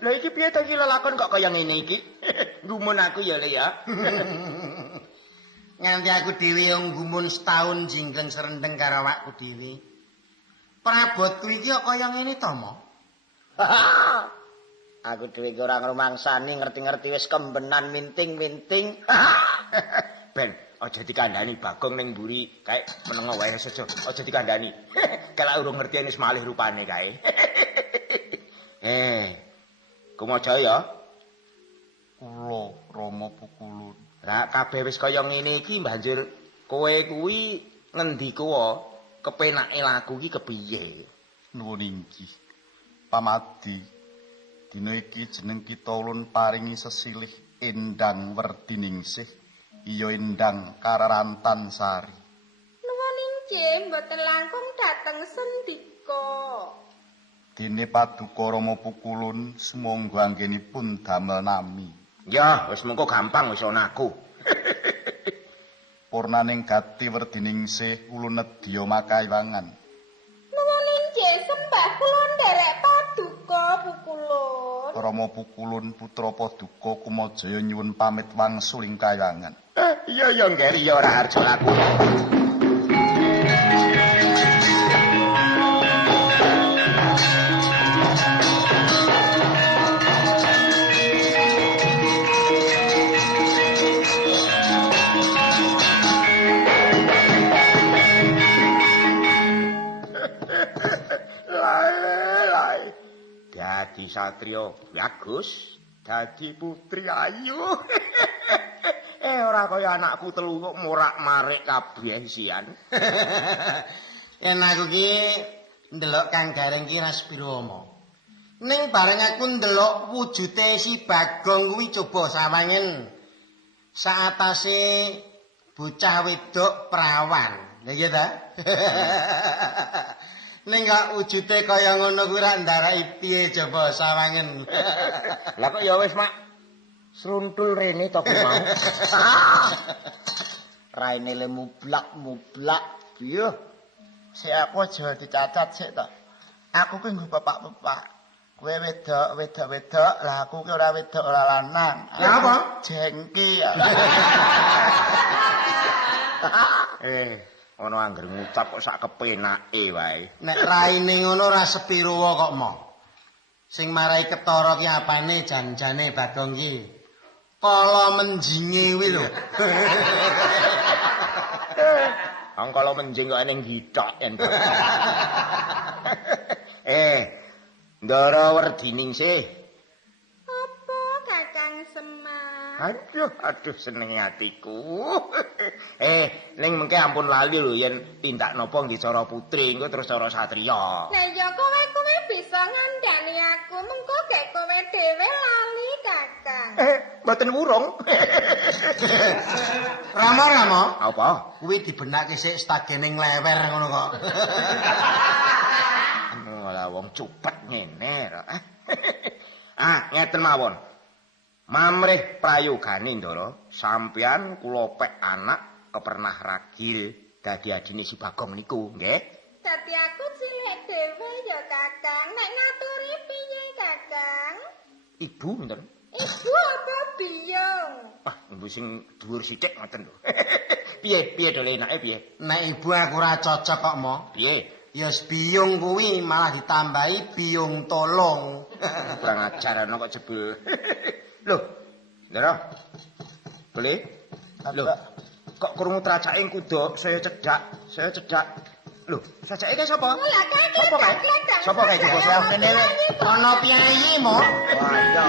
Lah iki piye ta iki lelakon kok kaya ngene iki? Gumun aku ya, Le ya. Nganti aku dhewe nggumun setahun jinggeng serendeng karo awakku dhewe. Prabotku iki kok kaya ngene to, Mo? Aku dhewe iki ora ngrumangsani ngerti-ngerti wis kembenan minting-minting. Ben, aja dikandhani Bagong ning mburi kae menengo wae saja. Aja dikandhani. Kalau urung ngerti wis malih rupane kae. Kumajaya. Kula Rama Pukulun. Lah kabeh wis kaya ngene iki banjur kowe kuwi ngendika wae kepenake laku iki kepiye? Nuwun inggih. Pamadi dina iki jeneng kita ulun paringi sesilih endang werdiningsih iya Endang Kararantan Sari. Nuwun inggih mboten langkung dhateng sendika. Dene Paduka Rama Pukulun sumangga anggenipun damel nami. Ya, wis mengko gampang wis ana aku. Purnaning gati werdiningsih ulun nedya makaiwangan. Nuwun inggih sembah kula nderek Paduka Pukulun. Rama Pukulun putra Paduka Kumajaya nyuwun pamit wangsuling kaiwangan. Iya nggih ya ora arjo aku. Dadi satriya bagus, dadi putri ayu. Ora kaya anakku telu kok morak-marik kabeh isian. Yen aku ki ndelok Kang Gareng ki ras pirama. Ning bareng aku ndelok wujute si Bagong kuwi coba sawangen saatase bocah wedok perawan. Lha iya ta? Ning kok wujute kaya ngono kuwi ra ndaraki piye coba sawangen. Lah kok ya wis, Mak. Sruntul rene to mau. Raine le mublak piye? Sik aku aja dicacat sik to. Aku ki nggo bapak-bapak. Kowe wedok, lah aku ki ora wedok ora lanang. Ya apa? Jengki. Ono angger ngucap kok sak kepenake wae. Nek raine ngono ora sepiro kok mo. Sing marai ketara ki apane janjane Bagong ki. Kala menjinge kuwi lho. Angkala menjing kok ning gitok yen. Ndara werdiningsih. Apa Kakang Semar? Aduh senenge atiku. Ning mengke ampun lali lho yen tindak napa nggih cara putri engko terus cara satriya. Lah ya kowe bisa ngandani aku, mengko gek kowe dhewe lali Kakang. Mboten wurung. Rama. Apa? Kuwi dibenake sik stagene nglewer ngono kok. Malah wong cupet ngene ra. Ngeten mawon. Mamrih prayogane Ndara, sampeyan kula pek anak kepernah ragil dadi adine si Bagong niku, nggih? Dadi aku cilik dhewe ya Kakang, nek ngaturi piye Kakang? Ibu pinten? Ibu apa biyung? Ibu sing dhuwur sithik ngoten lho. Piye to enake piye? Nek ibu aku ora cocok kok mo. Piye? Ya biyung kuwi malah ditambahi biyung tolong. Kurang ajar ana kok jebul. Lho, Ndara. Boleh? Lho, kok krungu tracake kuda saya cedak. Lho, sajake ki sapa? Sapa kae? Sapa kae coba saya kene. Ana piyayi mo. Wah, iya.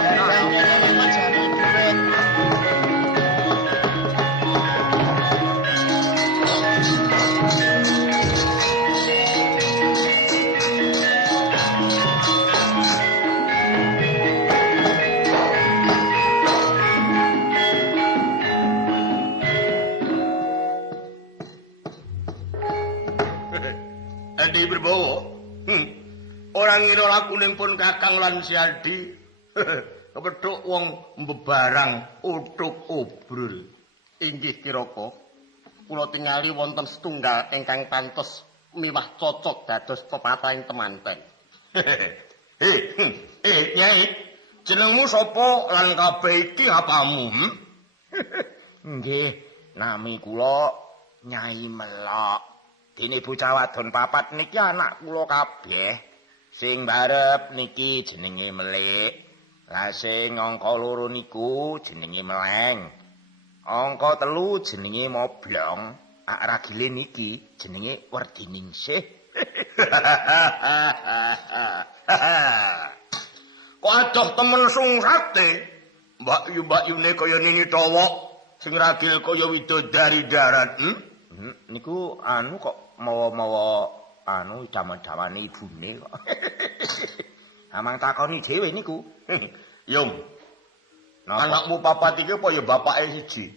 Adi berbawa. Orang ngira lakuning pun Kakang lan si Aldi. Kepethuk wong mbebarang utuk obrol. Inggih kiraka kula tingali wonten setunggal ingkang pantes miwah cocok dados pepataning temanten. Nyai, jenengmu sapa lan kabeh iki apamu? Nggih, nami kula Nyai Melok. Dene bocah wadon papat niki anak kula kabeh. Sing barep niki jenenge Melik. Lah sing angka 2 niku jenenge Meleng. Angka 3 jenenge Moblong. Ragile niki jenenge Werdiningsih. Kok adoh temen sungsate. Mbak-yune kaya Nini Tawok, sing ragil kaya widodari darat. Niku anu kok mawa-mawa anu daman-damane ibune kok. Amang takoni dhewe niku. Yung. Anakmu papat iki apa ya bapake siji?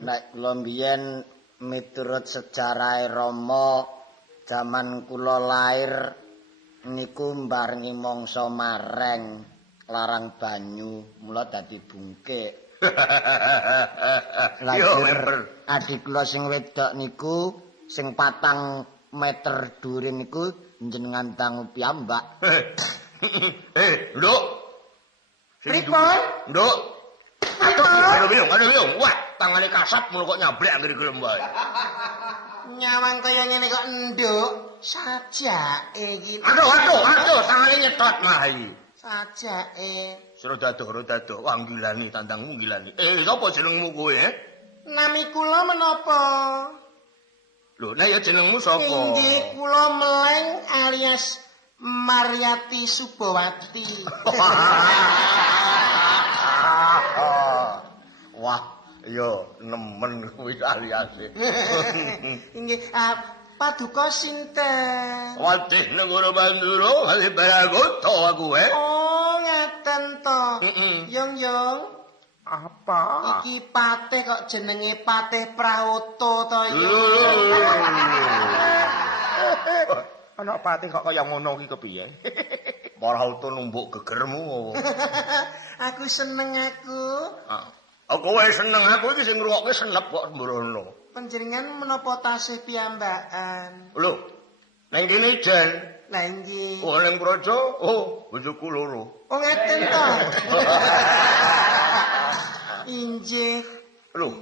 Nek kula mbiyen miturut sejarah Rama jaman kula lair niku mbarengi mangsa mareng larang banyu mula dadi bungkik. Lager adik kula sing wedok niku sing 4 meter dhuwure niku jenengan dangu piyambak. Nduk. Pripun? Nduk. Aduh, wah, tangane kasap mulu kok nyablek anggere gelem wae. Nyawang kaya ngene kok nduk, sajake iki. Aduh, tangane nyedot mahi. Sajake. Sira dadoh, wah ngilani tandangmu ngilani. Sapa jenengmu kowe, Nami kula menapa? Lho, nek ya jenengmu sapa? Inggih kula Meleng alias Maryati Subawati. Wah, yo nemen kuwi aliase. Inggih, paduka sinten? Wadih negara Bandura, kali Baragoto aku Oh, ngeten to. Yung. Apa? Iki patih kok jenenge Patih Prawoto to ya. Ana patih kok kaya ngono iki kepiye? Prawoto numbuk gegermu. Aku seneng aku. Kowe seneng aku iki sing ngrungokke senep kok mbrono. Panjenengan menapa tasih piyambakan? Lho, nang kene jan. Lah nggih. Oh, nang Praja? Oh, bojoku loro. Oh, ngeten to. Injih. Lho.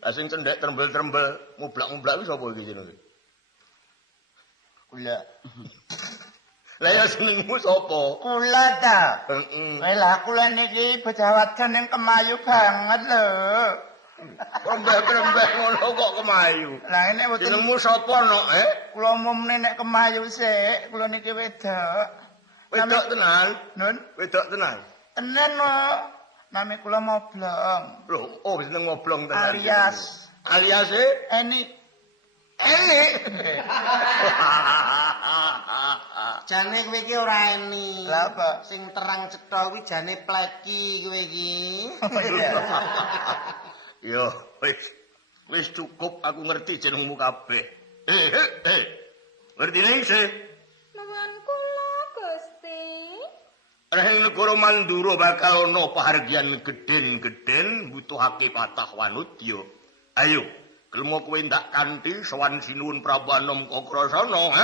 Lah sing cendhek trembel-trembel, mublak-mublak iki sapa iki jenenge? Kula. Lah ya senengmu sapa? Kula ta. Heeh. Lah kula niki bejawadan ning kemayu banget lho. Rembeh-rembeh ngono kok kemayu. Lah nek mboten Jenengmu sapa nok, Kula umumne nek kemayu sik, kula niki wedok. Wedok tenan? Nun, Wedok tenan. tenan no. Nami kula Moblong. Lho, oh jeneng Moblong tenan. Alias Eni. Jane kowe iki ora eni. Lah apa? Sing terang cetha kuwi jane pleki kowe iki. Yo, wis cukup aku ngerti jenengmu kabeh. Ngertine isih? Nuwun kula, Gusti. Rahing negara Mandura bakal ana pahargyan gedhen-gedhen mbutuhake patah wanudya. Ayo, gelem kowe ndak kanthi sowan sinuwun Prabu Anom Kakrasana,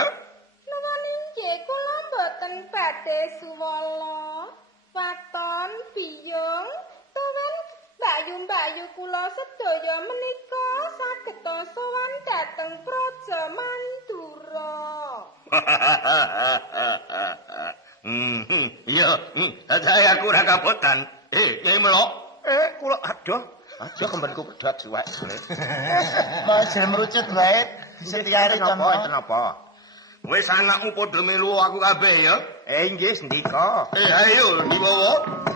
Nuwun inggih kula mboten badhe suwala. Waton biyung tuwin mbayu-mbayu kula sedaya menika saged sowan dhateng Praja Mandura. Iya, saya aku ora kabotan. Nyai Melok. Kula aduh kembenku pedhot suwek. Mau jam merucut wae. Setiare Kenapa? Wis anakmu padha melu aku kabeh ya. Inggih ndika. Ayo dibawa.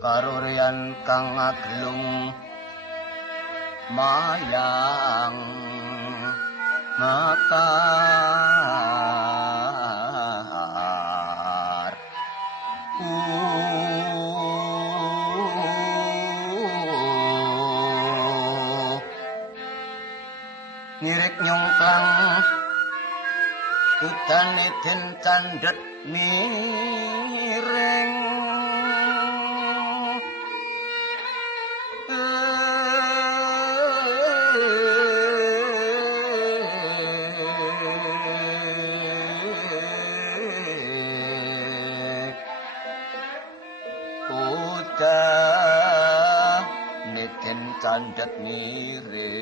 Karorean kang aglung mayang makar nirek nyongklang utane den candhet miring candhet miring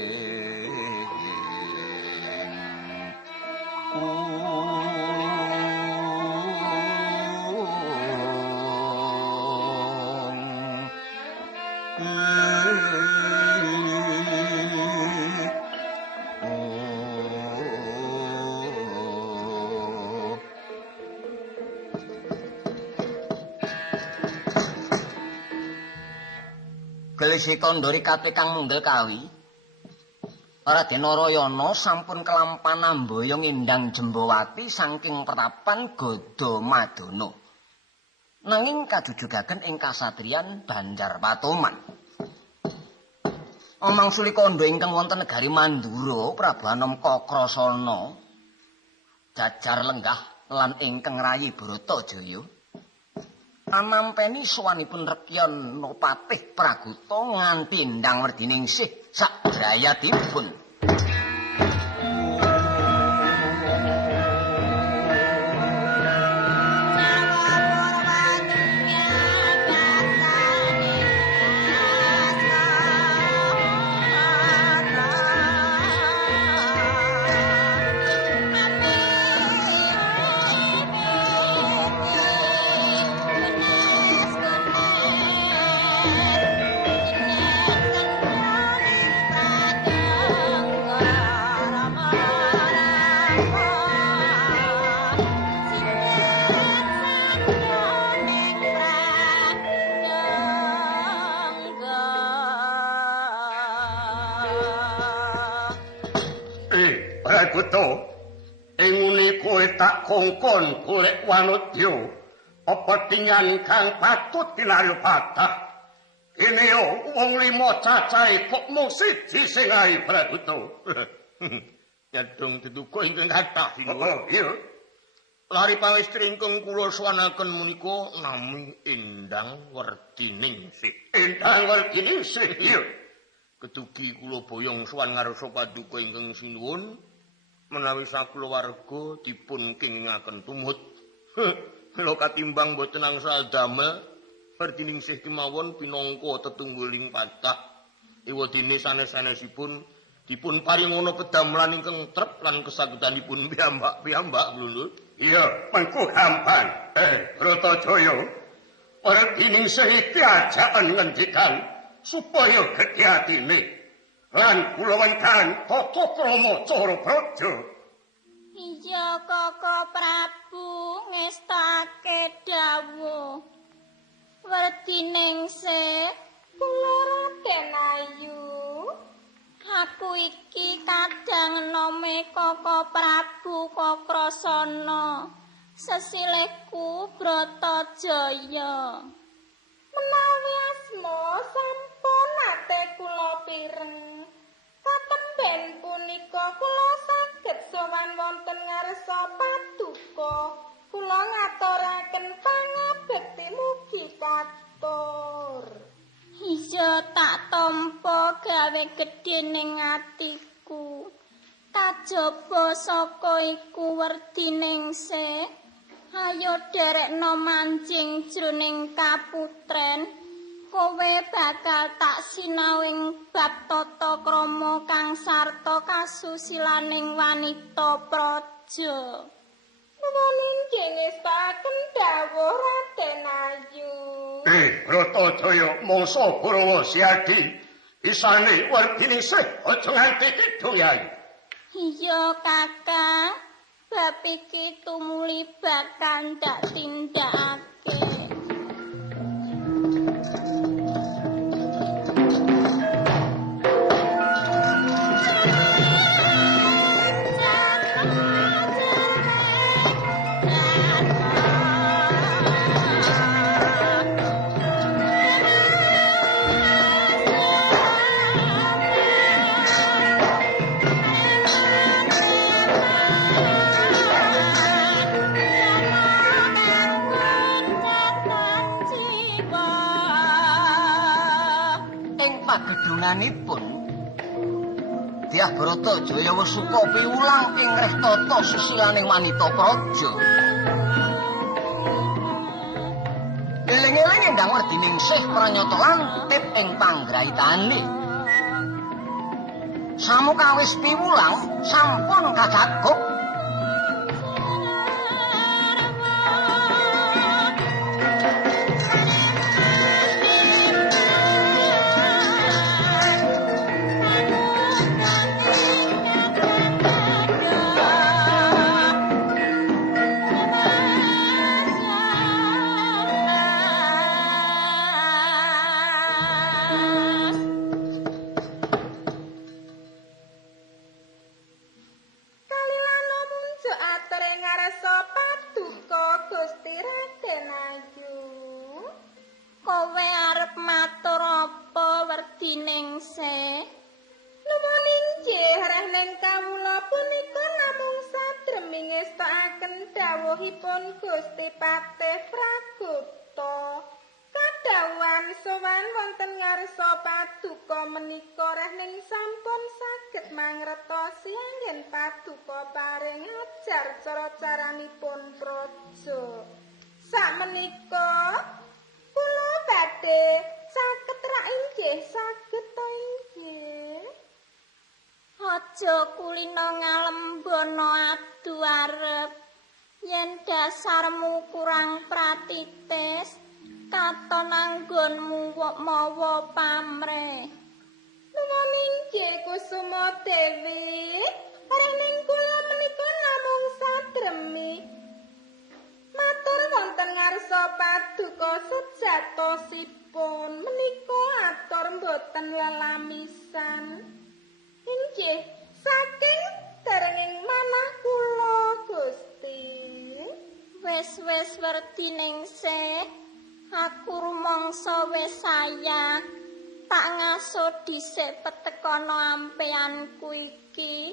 Wesi kandhari kate kang munggel kawi. Raden Narayana sampun kelampan amboyo ngindang Jembawati saking pratapan Gada Madana. Nanging kajujugaken ing kasatriyan Banjarpatoman. Omang suli kandha ingkang wonten negari Mandura Prabu Anom Kakrasana jajar lenggah lan ingkang rayi Bratajaya. Anampeni sowanipun Rekyan Nopatih Praguta nganti ndang werdiningsih sak brayatipun. Praguta, ingune kowe tak kongkon golek Wanodya, apa tingan kang patut tinarya patah. Kene yo wong lima cacahe kok mung siji sing ae Praguta. Nyadong tetuko ingkang kathah Iya. Lari pangestri ingkang kula suwanaken menika nami Endang Werdiningsih. Endang Werdiningsih. Iya. Kedugi kula boyong sowan ngarsa paduka ingkang sinuwun menawi sakulawarga dipun kingingaken tumut. Kula katimbang boten angsal damel Werdiningsih kemawon pinangka tetungguling patah. Ewadene sanes-sanesipun dipun paringana pedamelan ingkang trep lan kesagedanipun piyambak lho. Iya, mengko gampang. Bratajaya, Werdiningsih iki ajaken ngendikan supaya gedhe atine lan kula wonten tata krama cara praja. Iya Kaka Prabu ngestake dawuh. Werdiningsih kula Raden Ayu. Aku iki kadang nome Kaka Prabu Kakrasana. Sesilihku Bratajaya. Menawi asma sampun nate kula pireng. Katemben punika kula saged sowan wonten ngarsa paduka. Kula ngaturaken pangabekti mugi katur. Iya tak tampa gawe gedhe ning atiku. Kajaba saka iku Werdiningsih. Ayo derekno mancing jroning kaputren. Kowe bakal tak sinawing bab tata krama kang sarta kasusilaning wanita praja. Nuwun inggih ngestaken dawuh Raden Ayu. Bratajaya mangsa Kurawa Siadi isane Werdiningsih aja nganti kidung yai. Iya Kakang. Bab iki tumuli bakal ndak tindakake. Gedunganipun Dyah Bratajaya wis suka piwulang ing reh tata susilaning wanita praja. Eling-eling Endang Werdiningsih pranyata lantip ing panggraitane. Samukawis piwulang sampun kagaguk. Werdi Ningsih. Nuwun inggih reh ning kawula punika namung sadreming ngestakaken dawuhipun Gusti Patih Pragoto. Kadhawan sowan wonten ngarsa paduka menika reh ning sampun saged mangertosi anggen paduka paring ajar cara caranipun praja. Sakmenika kula badhe saged rak inggih saged to inggih. Aja kulina ngalembono adu arep yen dasarmu kurang pratitis katon anggonmu mawa pamrih. Nuwun inggih Kusuma Dewi, paring kula menika namung sadremi. Matur wonten ngarsa paduka sejatosipun menika atur mboten lelamisan. Inggih saking derenging manah kula Gusti. Wis Werdi Ningsih. Aku rumangsa wis saya tak ngaso dhisik petekono ampeanku iki.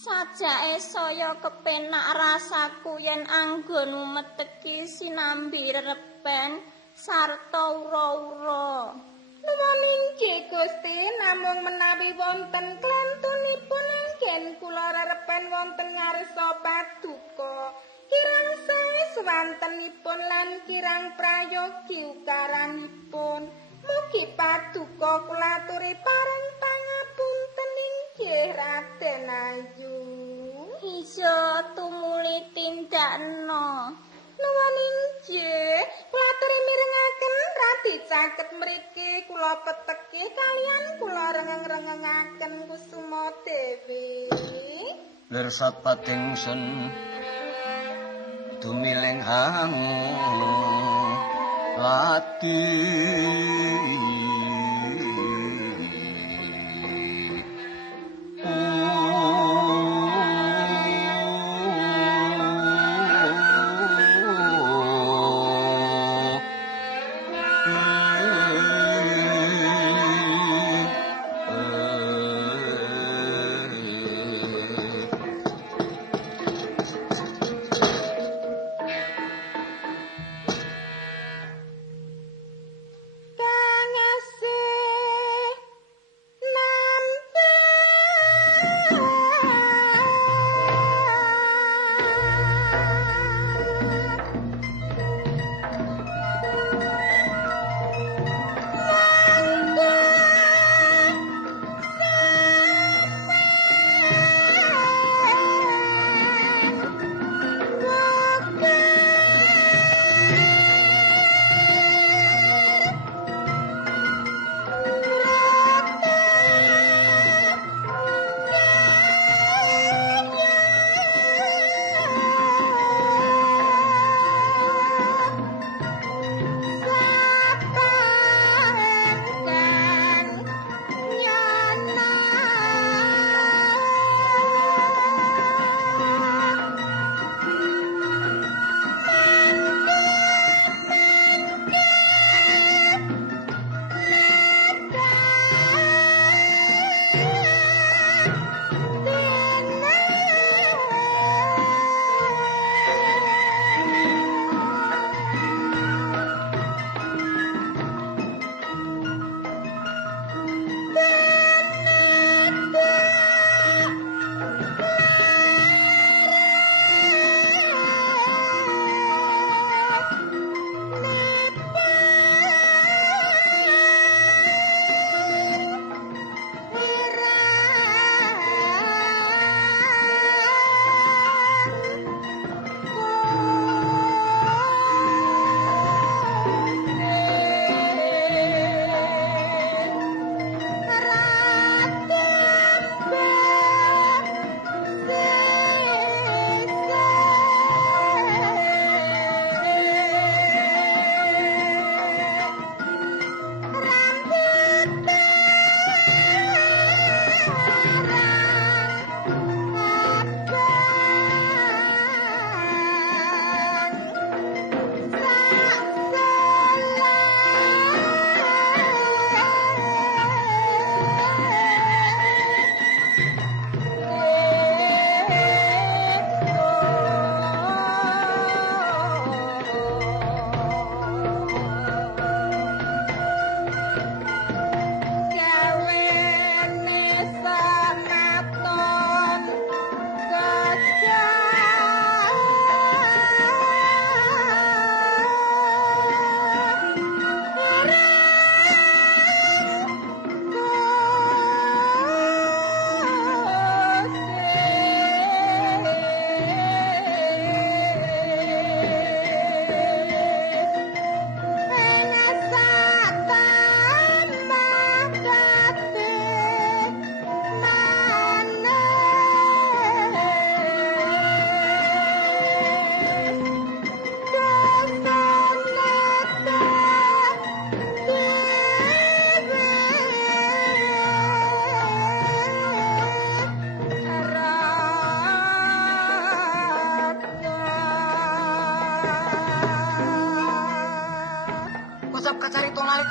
Sajake saya kepenak rasaku yen anggonmu meteki sinambi repen sarta ura-ura. Nuwun inggih Gusti, namung menawi wonten klentunipun anggen kula rerepen wonten ngarsa paduka. Kirang sae swantenipun lan kirang prayogi ukaranipun. Mugi paduka kula aturi pareng pangapunten inggih Raden Ayu. Iya tumuli tindakno. Nuwun inggih, kula aturi mirengaken radi caket mriki kula peteki kalian kula rengeng-rengengaken Kusuma Dewi. Lersat patingsun dumiling hangu lati Kang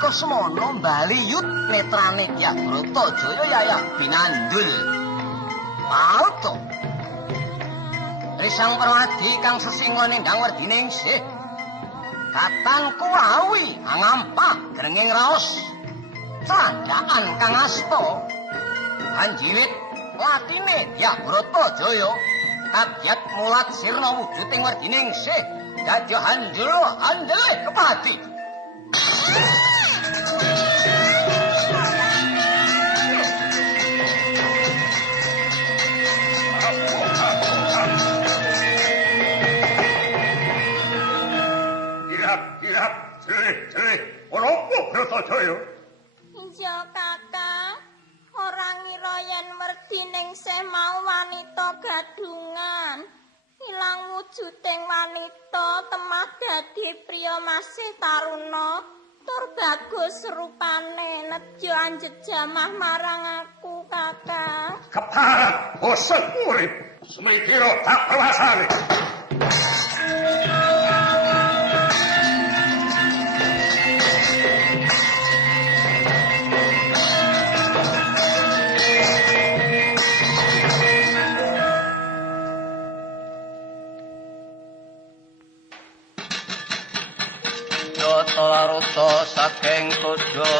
nalika semana mbaliyut netrane Dyah Bratajaya yayah binandul. Pauto. Risang Permadi kang sesingone ndang werdine isih. Katangku awi angampah grenging raos. Candhaan kang asta. Hanjiwit latine Dyah Bratajaya. Kabyat mulat sirna wujuding werdine isih. Dadi handele kepati. Hirap, jelek, ora apa Bratajaya. Iya, Kakang. Ora ngira yen werdining sih mau wanita gadungan. Ilang wujuding wanita temah dadi priya masih taruna. Tur bagus rupane nejo anjejamah marang aku, Kakang. Keparat bosen urip. Semikira tak perwasane. Laruta saking kuda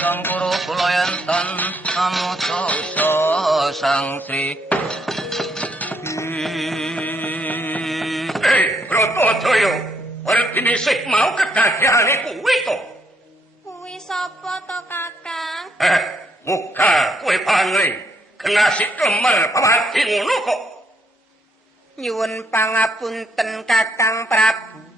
kang kuro kula enten amuta sang Sri Bratajaya, werdine sik mau kedadiane kuwi to. Kuwi sapa to, Kakang? Buka kowe pangling. Genasik klemer pawadi ngono kok. Nyuwun pangapunten Kakang Prabu.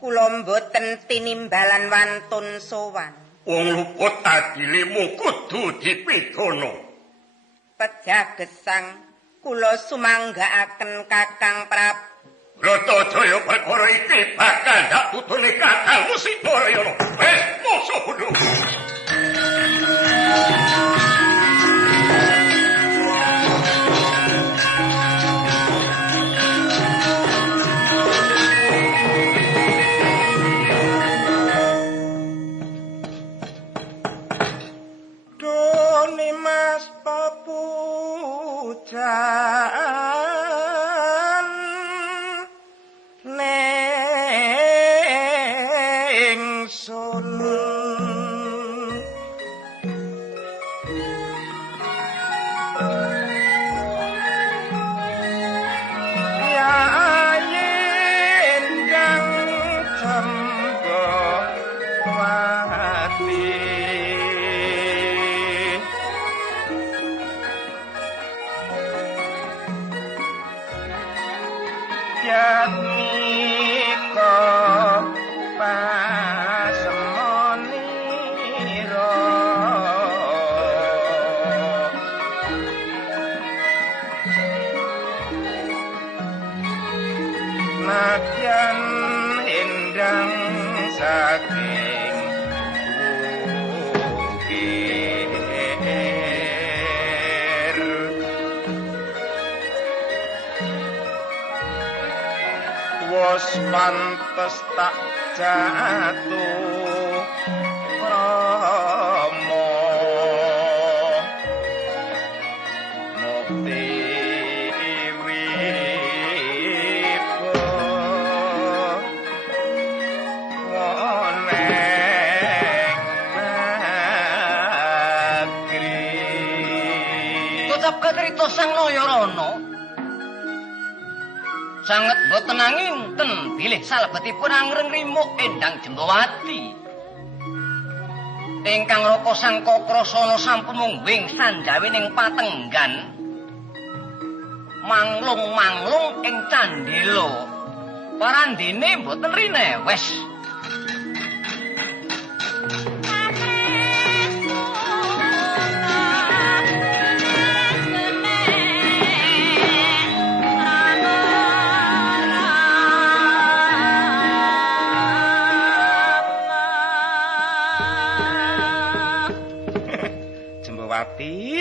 Kula mboten tinimbalan wantun sowan. Wong luput adilemu kudu dipidana. Pejah gesang kula sumanggaaken Kakang Prabu. Bratajaya perkara iki bakal ndak putune Kakang Musidarayana. Wis mosok bodho. Papujan ningsun yayen kang cembawati yatmika pasemonira nadyan endang saking ukir wis pantes tak jatuh rama mukti wipo woneng negeri Tutup kacerita Sang Layarana. Sanget boten nanginten bilih salebetipun angreng rimuk endang Jembawati. Ingkang raka Sang Kakrasana sampun mungging sanjawining patenggan. Manglung-manglung ing candila. Parandene boten rinewes.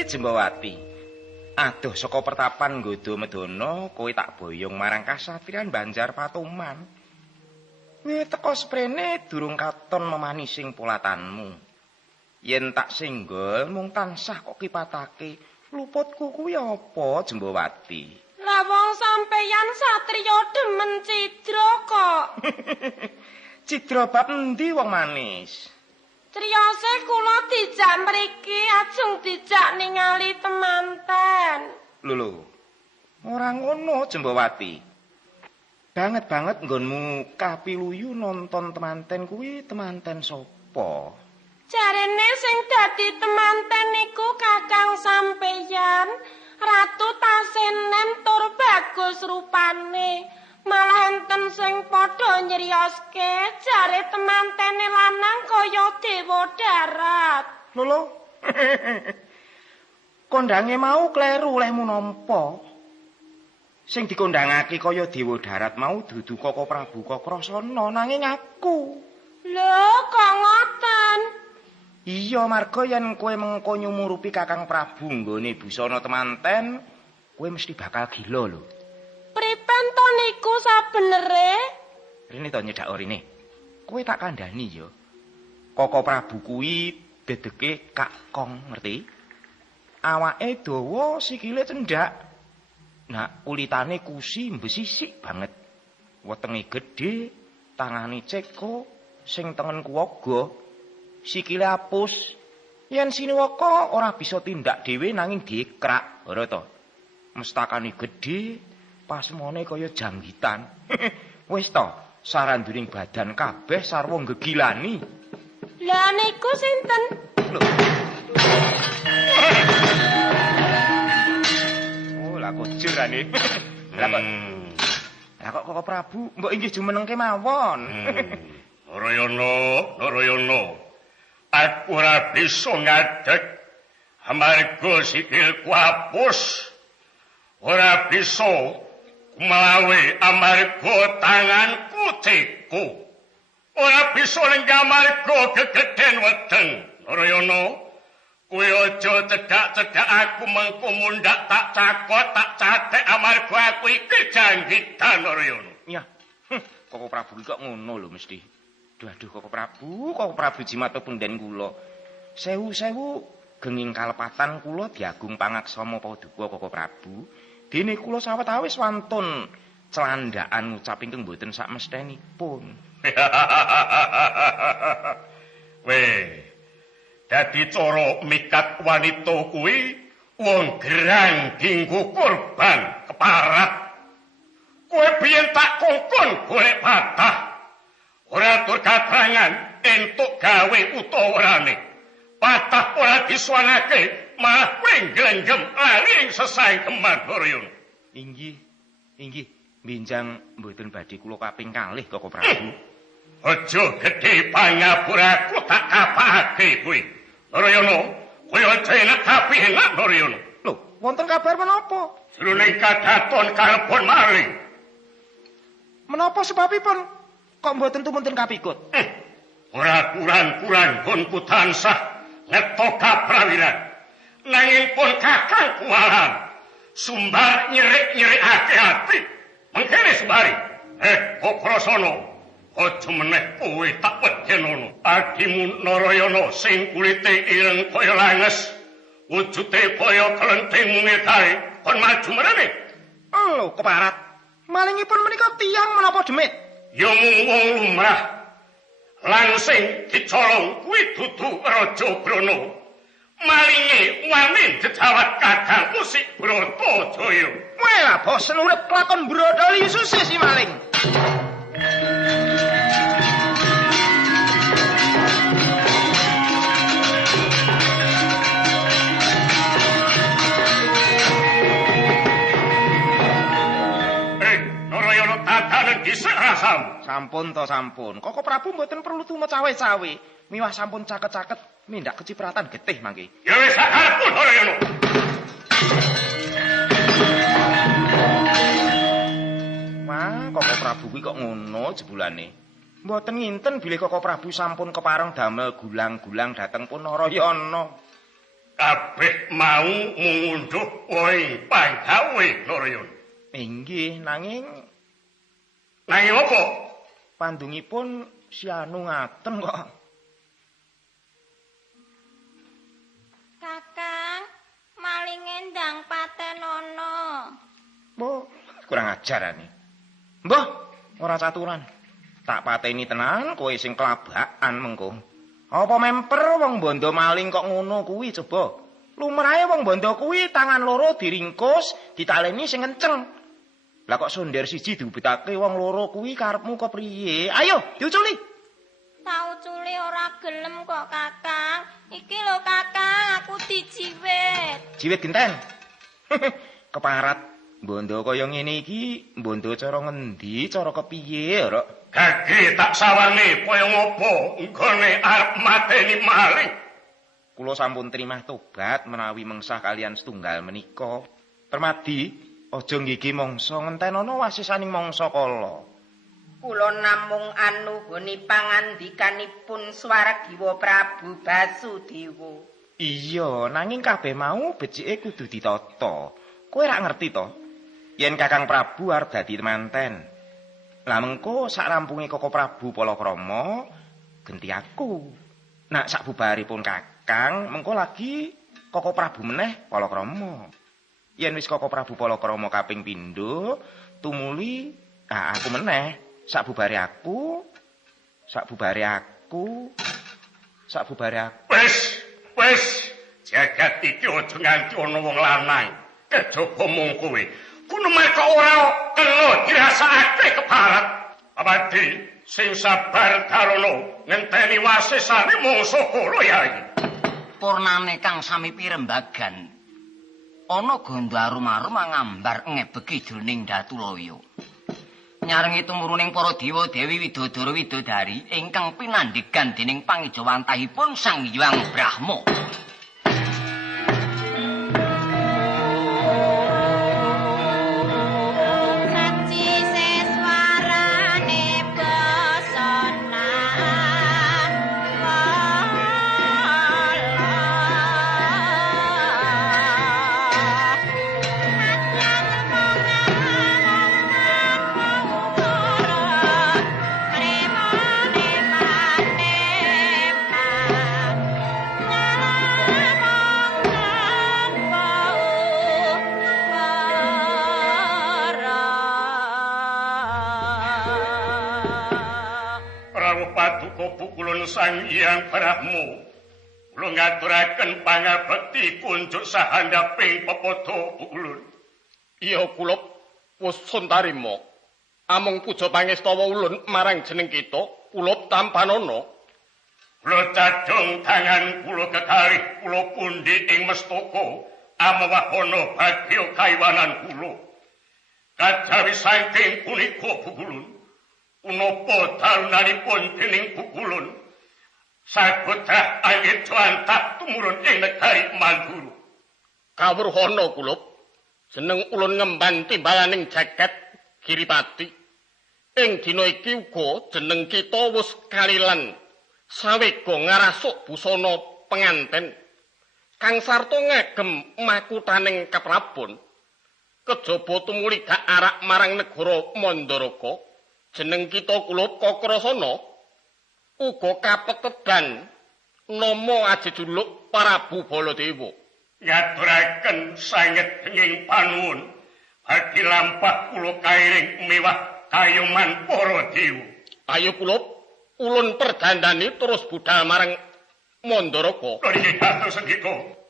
Jembawati. Aduh saka pertapan nggoda medana kowe tak boyong marang kasatriyan Banjar Patuman. Kuwi teko sprene durung katon memanising polatanmu. Yen tak singgol mung tansah kok kipatake. Luputku kuwi apa, Jembawati? Lah wong sampeyan satriya demen cidra kok. Cidra bab endi wong manis? Criyose kula dijak mriki ajeng dijak ningali temanten. Lho. Ora ngono, Jembawati. Banget nggonmu kapiluyu nonton temanten kuwi temanten sapa? Jarene sing dadi temanten niku Kakang sampeyan, Ratu Tasenen tur bagus rupane. Malah enten sing padha nyrioske jare temantene lanang kaya dewa darat. Lho. Kondange mau kleru olehmu nampa. Sing dikondhangake kaya dewa darat mau dudu Koko Prabu Kakrasana nanging aku. Lho, kok ngoten? Iya, marga yen kowe mengko nyumurupi Kakang Prabu nggone busana temanten, kowe mesti bakal gila lho. Pripen to niku sabenere? Rene to nyedak orine. Kowe tak kandhani ya. Koko Prabu kuwi dedeke Kak Kong, ngerti? Awake dawa, sikile cendak. Nah, ulitane kusi mbesisik banget. Wetenge gedhe, tangane ceko, sing tengen kuwaga, sikile apus. Yen Siniwaka ora bisa tindak dhewe nanging diekrak, ora to. Mestakane gedhe, pasmone kaya janggitan. Wis to, saranduring badan kabeh sarwa gegilani. Lah niku sinten? Lho. Kujurane. Lah kok Koko Prabu mbok inggih jumenengke mawon. Narayana. Aku ora bisa ngadeg amarga sikilku apus. Ora bisa kumlawe amarga tanganku ceko. Ora bisa lenggah amarga gegeden weteng. Narayana, kowe aja cedhak-cedhak aku mengko mundhak tak cakot tak cathek amarga aku iki janggitan Narayana. Ya. Koko Prabu iki kok ngono lho mesti. Aduh Koko Prabu Jimato punden kula. Sewu-sewu genging kalepatan kula diagung pangaksama Paduka Koko Prabu. Dene kula sawetawis wantun celandhakan ngucap ingkang mboten sak mestenipun. Weh. Dadi cara mikat wanita kuwi wong gerang dinggo korban keparat. Kowe biyen tak kongkon golek patah. Ora tur katrangan entuk gawe utawa orane. Patah ora disuwanake, malah kowe nglenggem lali sesae kemar Narayana. Inggih. Benjang mboten badhe kula kaping kalih Koko Prabu. Aja gedhe pangapura aku tak kapake kowe. Narayana, kowe aja enak kapingak Narayana. Lho, wonten kabar menapa? Jroning kadaton kalebon maling. Menapa sebabipun kok mboten tumunten kapikut? Ora kurang-kurang gonku tansah ngetok kaprawiran. Nanging pun kakang kualan. Sumbar nyerik-nyerikake ati. Mengkene sembari. Kakrasana. Aja meneh kowe tak wedenono. Adimu Narayana sing kulite ireng kaya langes, wujude kaya kelenting mungetahe, kon maju mrene. Lho, keparat. Malingipun menika tiyang menapa demit? Ya mung wong lumrah. Lan sing dicolong kuwi dudu Raja Brana. Malinge wamin jejawat Kakang Musik Bratajaya. Wah, bosen urip kelakon brodoli susih si maling. Sampun to sampun. Koko Prabu mboten perlu tume cawe-cawe. Miwah sampun caket-caket mindak kecipratan getih mangke. Ya wis sakarepmu Narayana. Wah, Koko Prabu kuwi kok ngono jebulane. Mboten nginten bilih Koko Prabu sampun kepareng damel gulang-gulang dhateng pun Narayana. Kabeh mau mungunduh ing panggawe Narayana. Inggih, nanging apa? Pandungipun si anu ngaten kok. Kakang, maling endang patenono. Mbah, kurang ajar ani. Mbah, ora caturan. Tak pateni tenan kowe sing kelabakan mengko. Apa memper wong bondo maling kok ngono kuwi coba. Lumrahe wong bondo kuwi tangan loro diringkus, ditaleni sing kenceng. Lah kok sonder siji diubetake wong loro kuwi karepmu kepriye? Ayo, diuculi. Tak uculi ora gelem kok, Kakang. Iki lho, Kakang, aku dijiwit. Jiwit genten. Keparat bondo kaya ngene iki, bondo cara ngendi, cara kepiye, ora? Kaki tak sawangi kaya ngopo nggone arep mateni maling. Kula sampun trimah tobat menawi mengsah kalian setunggal menika. Permadi aja nggigi mangsa ngentenono wasisaning mangsa kala. Kula namung anuhuni pangandikanipun Swaragiwa Prabu Basudewa. Iya, nanging kabeh mau becike kudu ditata. Kowe ra ngerti to? Yen Kakang Prabu arep dadi temanten. Lah mengko sak rampunge Koko Prabu Palakrama genti aku. Nak sak bubaripun Kakang, mengko lagi Koko Prabu meneh Palakrama. Yen wis Koko Prabu Palakrama kaping pindho, tumuli aku meneh. Sak bubare aku. Wis, jagat iki aja nganti ana wong lanang. Kejaba mung kowe. Kuno mereka ora kena dirasakake keparat. Abadi sing sabar karono ngenteni wasesane mungsuh kula Yai. Purnane kang sami pirembagan. Ana gondo arum-arum ngambar ngebeki jroning Datulaya. Nyarengi tumuruning para dewa Dewi Widodara Widodari ingkang pinandhigan dening pangijawantahipun Sang Hyang Brahma. Sang Hyang Brahma kula ngaturaken pangabekti kunjuk sahandaping pepodo ulun. Iya kula wis sontarima. Amung puja pangestawa ulun marang jeneng kita, kula tampanana. Kula cadhong tangan kula kekalih kula pundi ing mestaka amawah ana bagya kaiwanan kula. Kajawi saking punika bukulun. Punapa dalunanipun dening bukulun sagodah angin cuantah tumurun ing negari Manduru. Kawruhana kula jeneng ulun ngemban timbalaning jagat Giripati. Ing dina iki uga jeneng kita wis kalilan sawega ngarasuk busana penganten kang sarta ngagem makutaning kaprabon. Kejaba tumuli gak arak marang negara Mandaraka. Jeneng kita kula Kakrasana uga kapeteban nama ajejuluk Prabu Baladewa. Ngaturaken sanget denging panuwun bagi lampah kula kairing mewah kayoman para dewa. Ayo kula ulun perdandani terus budal marang Mandaraka. Nggih kados sedika.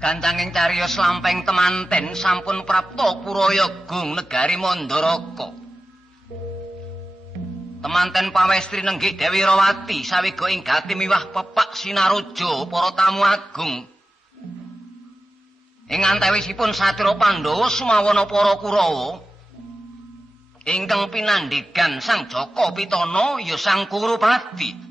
Kancanging cariyos lampeng temanten sampun prapta Purayagung negari Mandaraka. Temanten pawestri nenggih Dewi Rawati sawiga ing gati miwah pepak sinaruja para tamu agung. Ing antawisipun Satira Pandhawa sumawana para Kurawa ingkang pinandhigan Sang Jaka Pitana ya Sang Kurupati.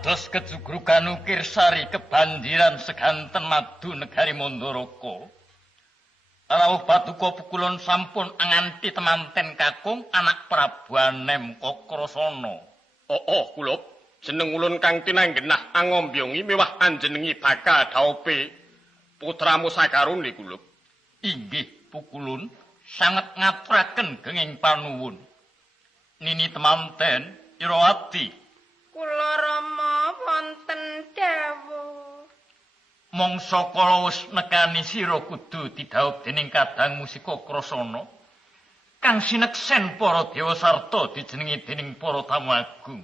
Pados kejugrugan ukir sari kebanjiran seganten madu negari Mandoraka. Rawuh Paduka Pukulun sampun nganti temanten kakung anak Prabu Anem Kakrasana. Kulub, jeneng ulun kang tinanggenah angombyongi mewah anjenengi Baka Daope putramu sakarune Kulub. Inggih Pukulun sanget ngaturaken genging panuwun. Nini temanten Irawati. Kula Rama wonten dawuh. Mangsa kala wis nekani sira kudu didhawuh dening kadang musika Krasana kang sineksen para dewa sarta dijenengi dening para tamu agung.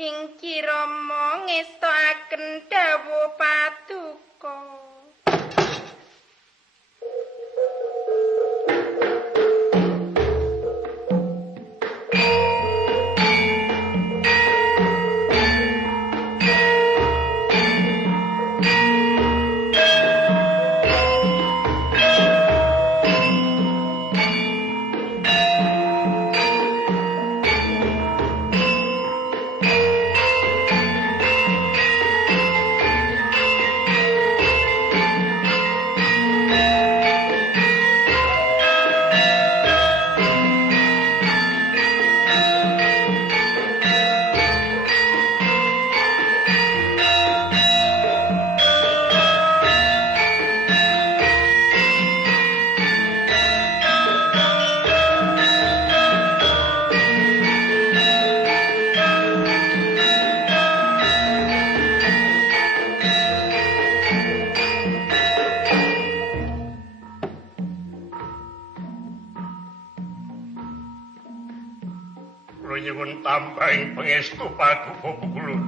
Inggih Rama ngestoaken dawuh Paduka. Tambahing pangestu Paduka Pukulun.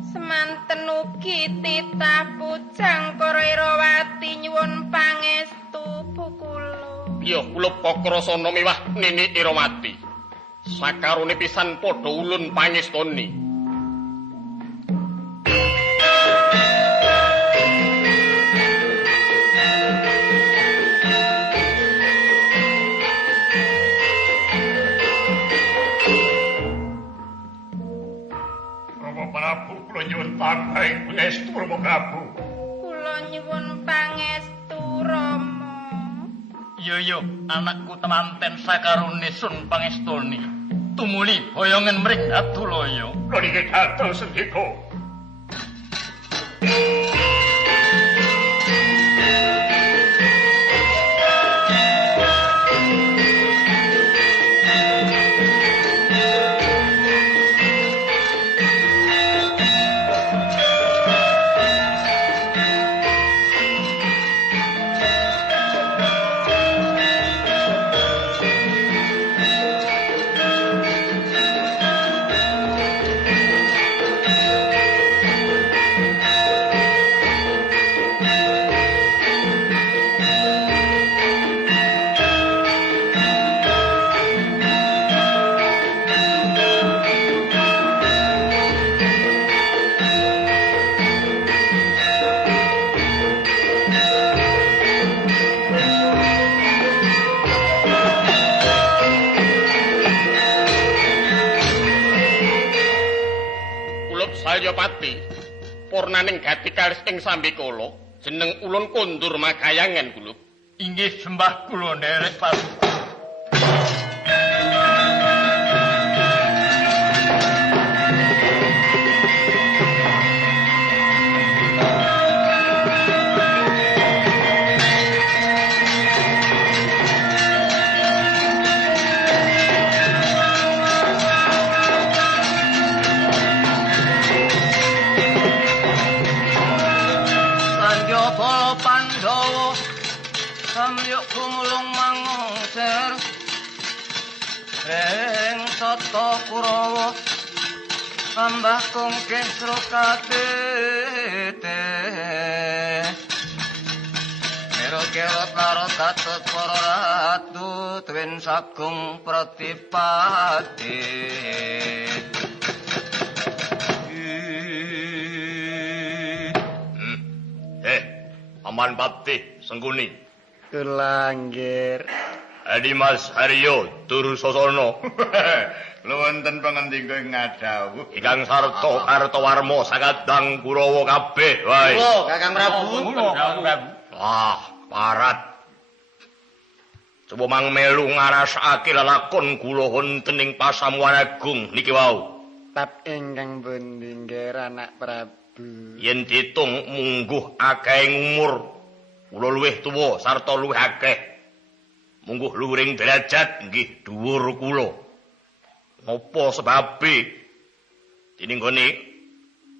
Semanten ugi titah pujang para Irawati nyuwun pangestu Pukulun. Iya Kulub Kakrasana mewah Nini Irawati. Sakarone pisan padha ulun pangestoni. Tambahing pangestu Rama Prabu. Kula nyuwun pangestu Rama. Iya anakku temanten sakarone sun pangestoni. Tumuli boyongen mring Adulaya. Kula niki dados sendika. Salyapati, purnaning gati kalis ing Sambikala, jeneng ulun kondur Magayangan Kulub. Inggih sembah kula nderek Paduka. Samyuk kumulung mangser ing tata Kurawa ambah kongkeh srokatete kira-kira karo katut para ratu tuwin sagung pratipati Paman Pati Sengguni Kulanggir Adi Mas Haryo turu Sosana Kula wonten pangandika ngadhawuh. Ingkang sarta Kartawarma sagadang Kurawa kabeh wae. Kakang Prabu. Wah, parat. Coba mang melu ngarasake lelakon kula wonten ing Pasamuwan Agung niki wau. Tab ingkang pundi nggih anak Prabu? Yen ditung mungguh akeh umur, kula luwih tuwa sarta luwih akeh. Mungguh luring derajat nggih dhuwur kula. Napa sebabe dening gone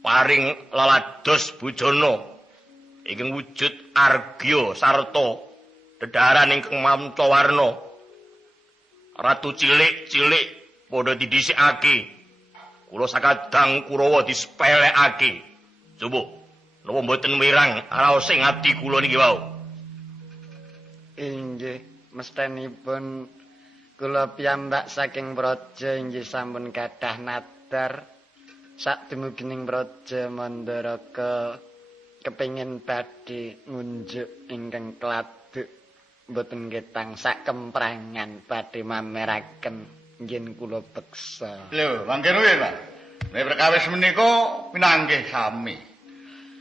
paring lalados bujana ingkang wujud argya sarta dedhaharan ingkang manca-warna. Ratu cilik-cilik padha didhisikake. Kula sakadang Kurawa disepelekake. Coba napa mboten mirang raos ing ati kula niki wau. Inggih, mestenipun kula piyambak saking praja inggih sampun kathah nadar sadumugining praja Mandaraka kepengin badhe ngunjuk ingkang kladuk mboten getang sak kemprangan badhe mameraken yen kula beksa. Lho, mangke ruwe, Pak. Nek perkawis menika pinanggih sami.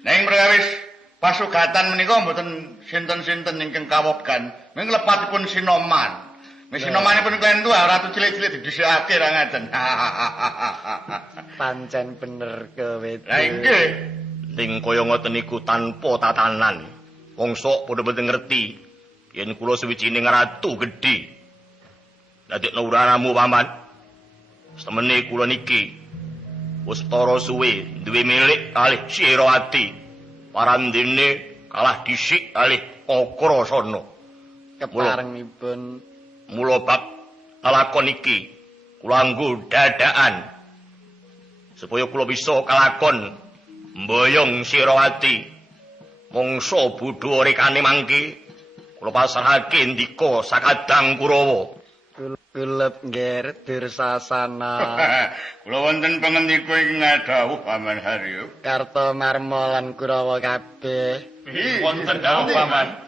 Ning perkawis pasugatan menika mboten sinten-sinten ingkang kawogan, ming lepatipun Sinoman. Sinomanipun klentu ratu cilik-cilik didhisikake ra ngaten. Pancen bener kowe. Lah nggih. Ning kaya ngoten niku tanpa tatanan. Wong sok padha mboten ngerti yen kula suwijining ratu gedhe. Dadekno uranamu paman. Semene kula niki wis tara suwe duwe milik kalih Sirawati. Parandene kalah dhisik kalih Kakrasana. Keparengipun mula bab kalakon iki kula nggo dadakan supaya kula bisa kalakon mboyong Sirawati mangsa budha rekane mangke kula pasrahake ndika sakadang Kurawa. Kulep nggih Dursasana. Kula wonten pangandika ing ngadhawuh Paman Haryo. Kartamarma lan Kurawa kabeh Wonten dawuh Paman.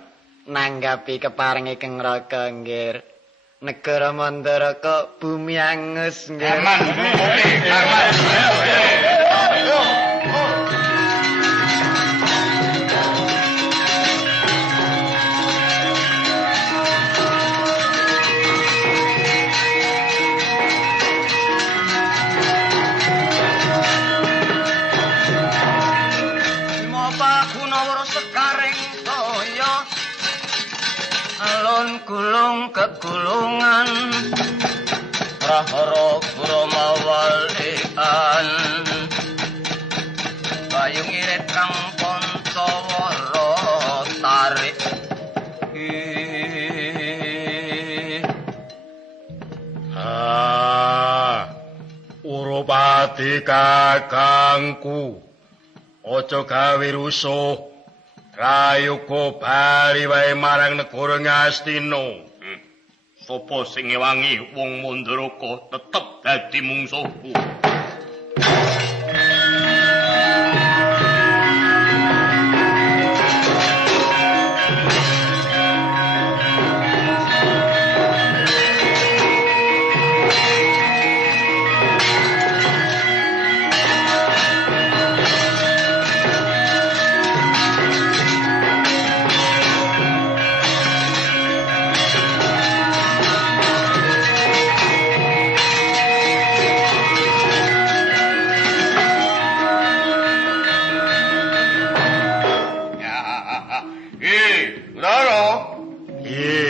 nanggapi keparengi Kang Raka nggih. Negara Mandaraka bumi angus nggih. Aman. Aman. Alon gulung kegulungan Prahara Guromawalian Bayung irit kang Pancawara tarik Urupati kakangku aja gawe rusuh. Rayuga bali wae marang negara Ngastina. Sapa sing ngewangi wong Mandaraka tetep dadi mungsuhku.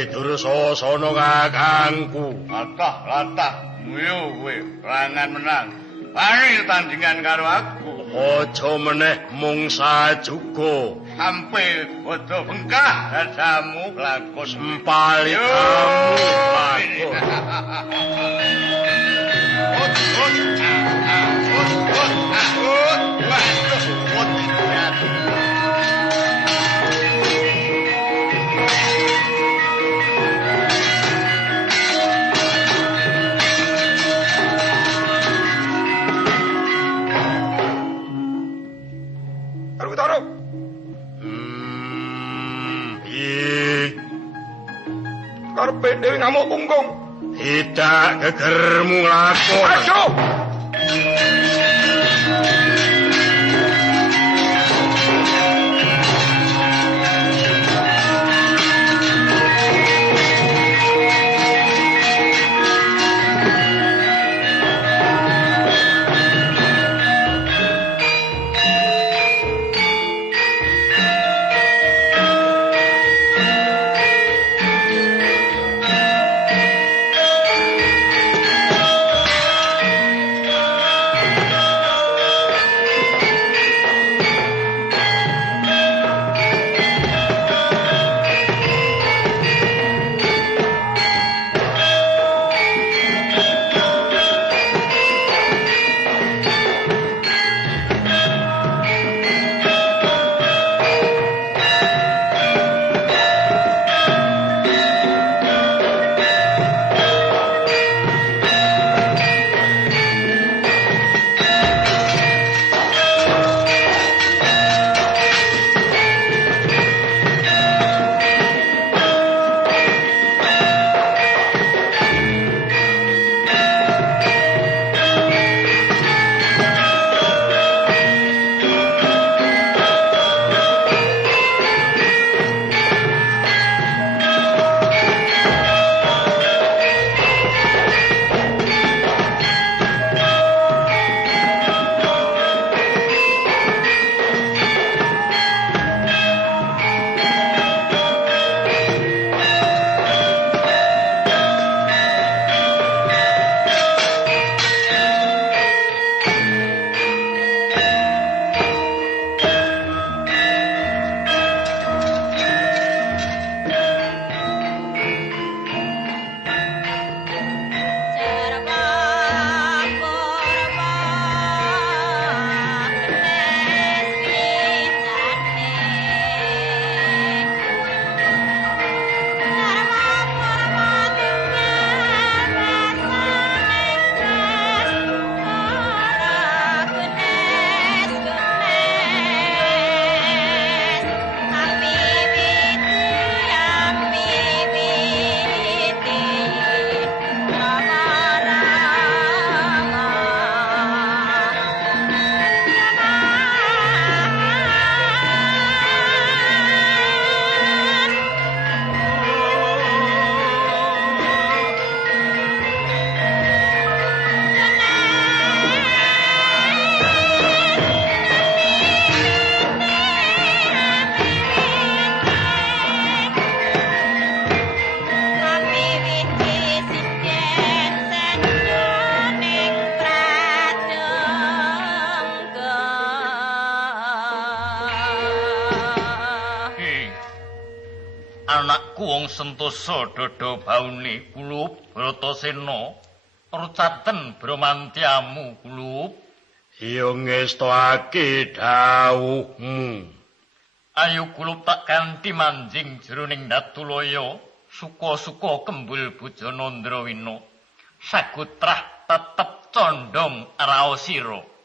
Dursasana kakangku. Latah, muyo kowe rangan menang. Paring tandingan karo aku. Aja meneh mung sajuga. Sampai bodo bengkah dadamu lakon Empali kamu. Karepe dhewe ngamuk punggung. Tidak gegermu lakon. Maju! Anakku wong Sentosa dodo baune kulup Bratasena rucaten bromantiamu kulup. Ya ngestake dawuhmu. Ayo kulup tak ganti manjing jroning Datulaya suka-suka kembul Bojo Nandrawina. Sagutrah tetep condong raosira.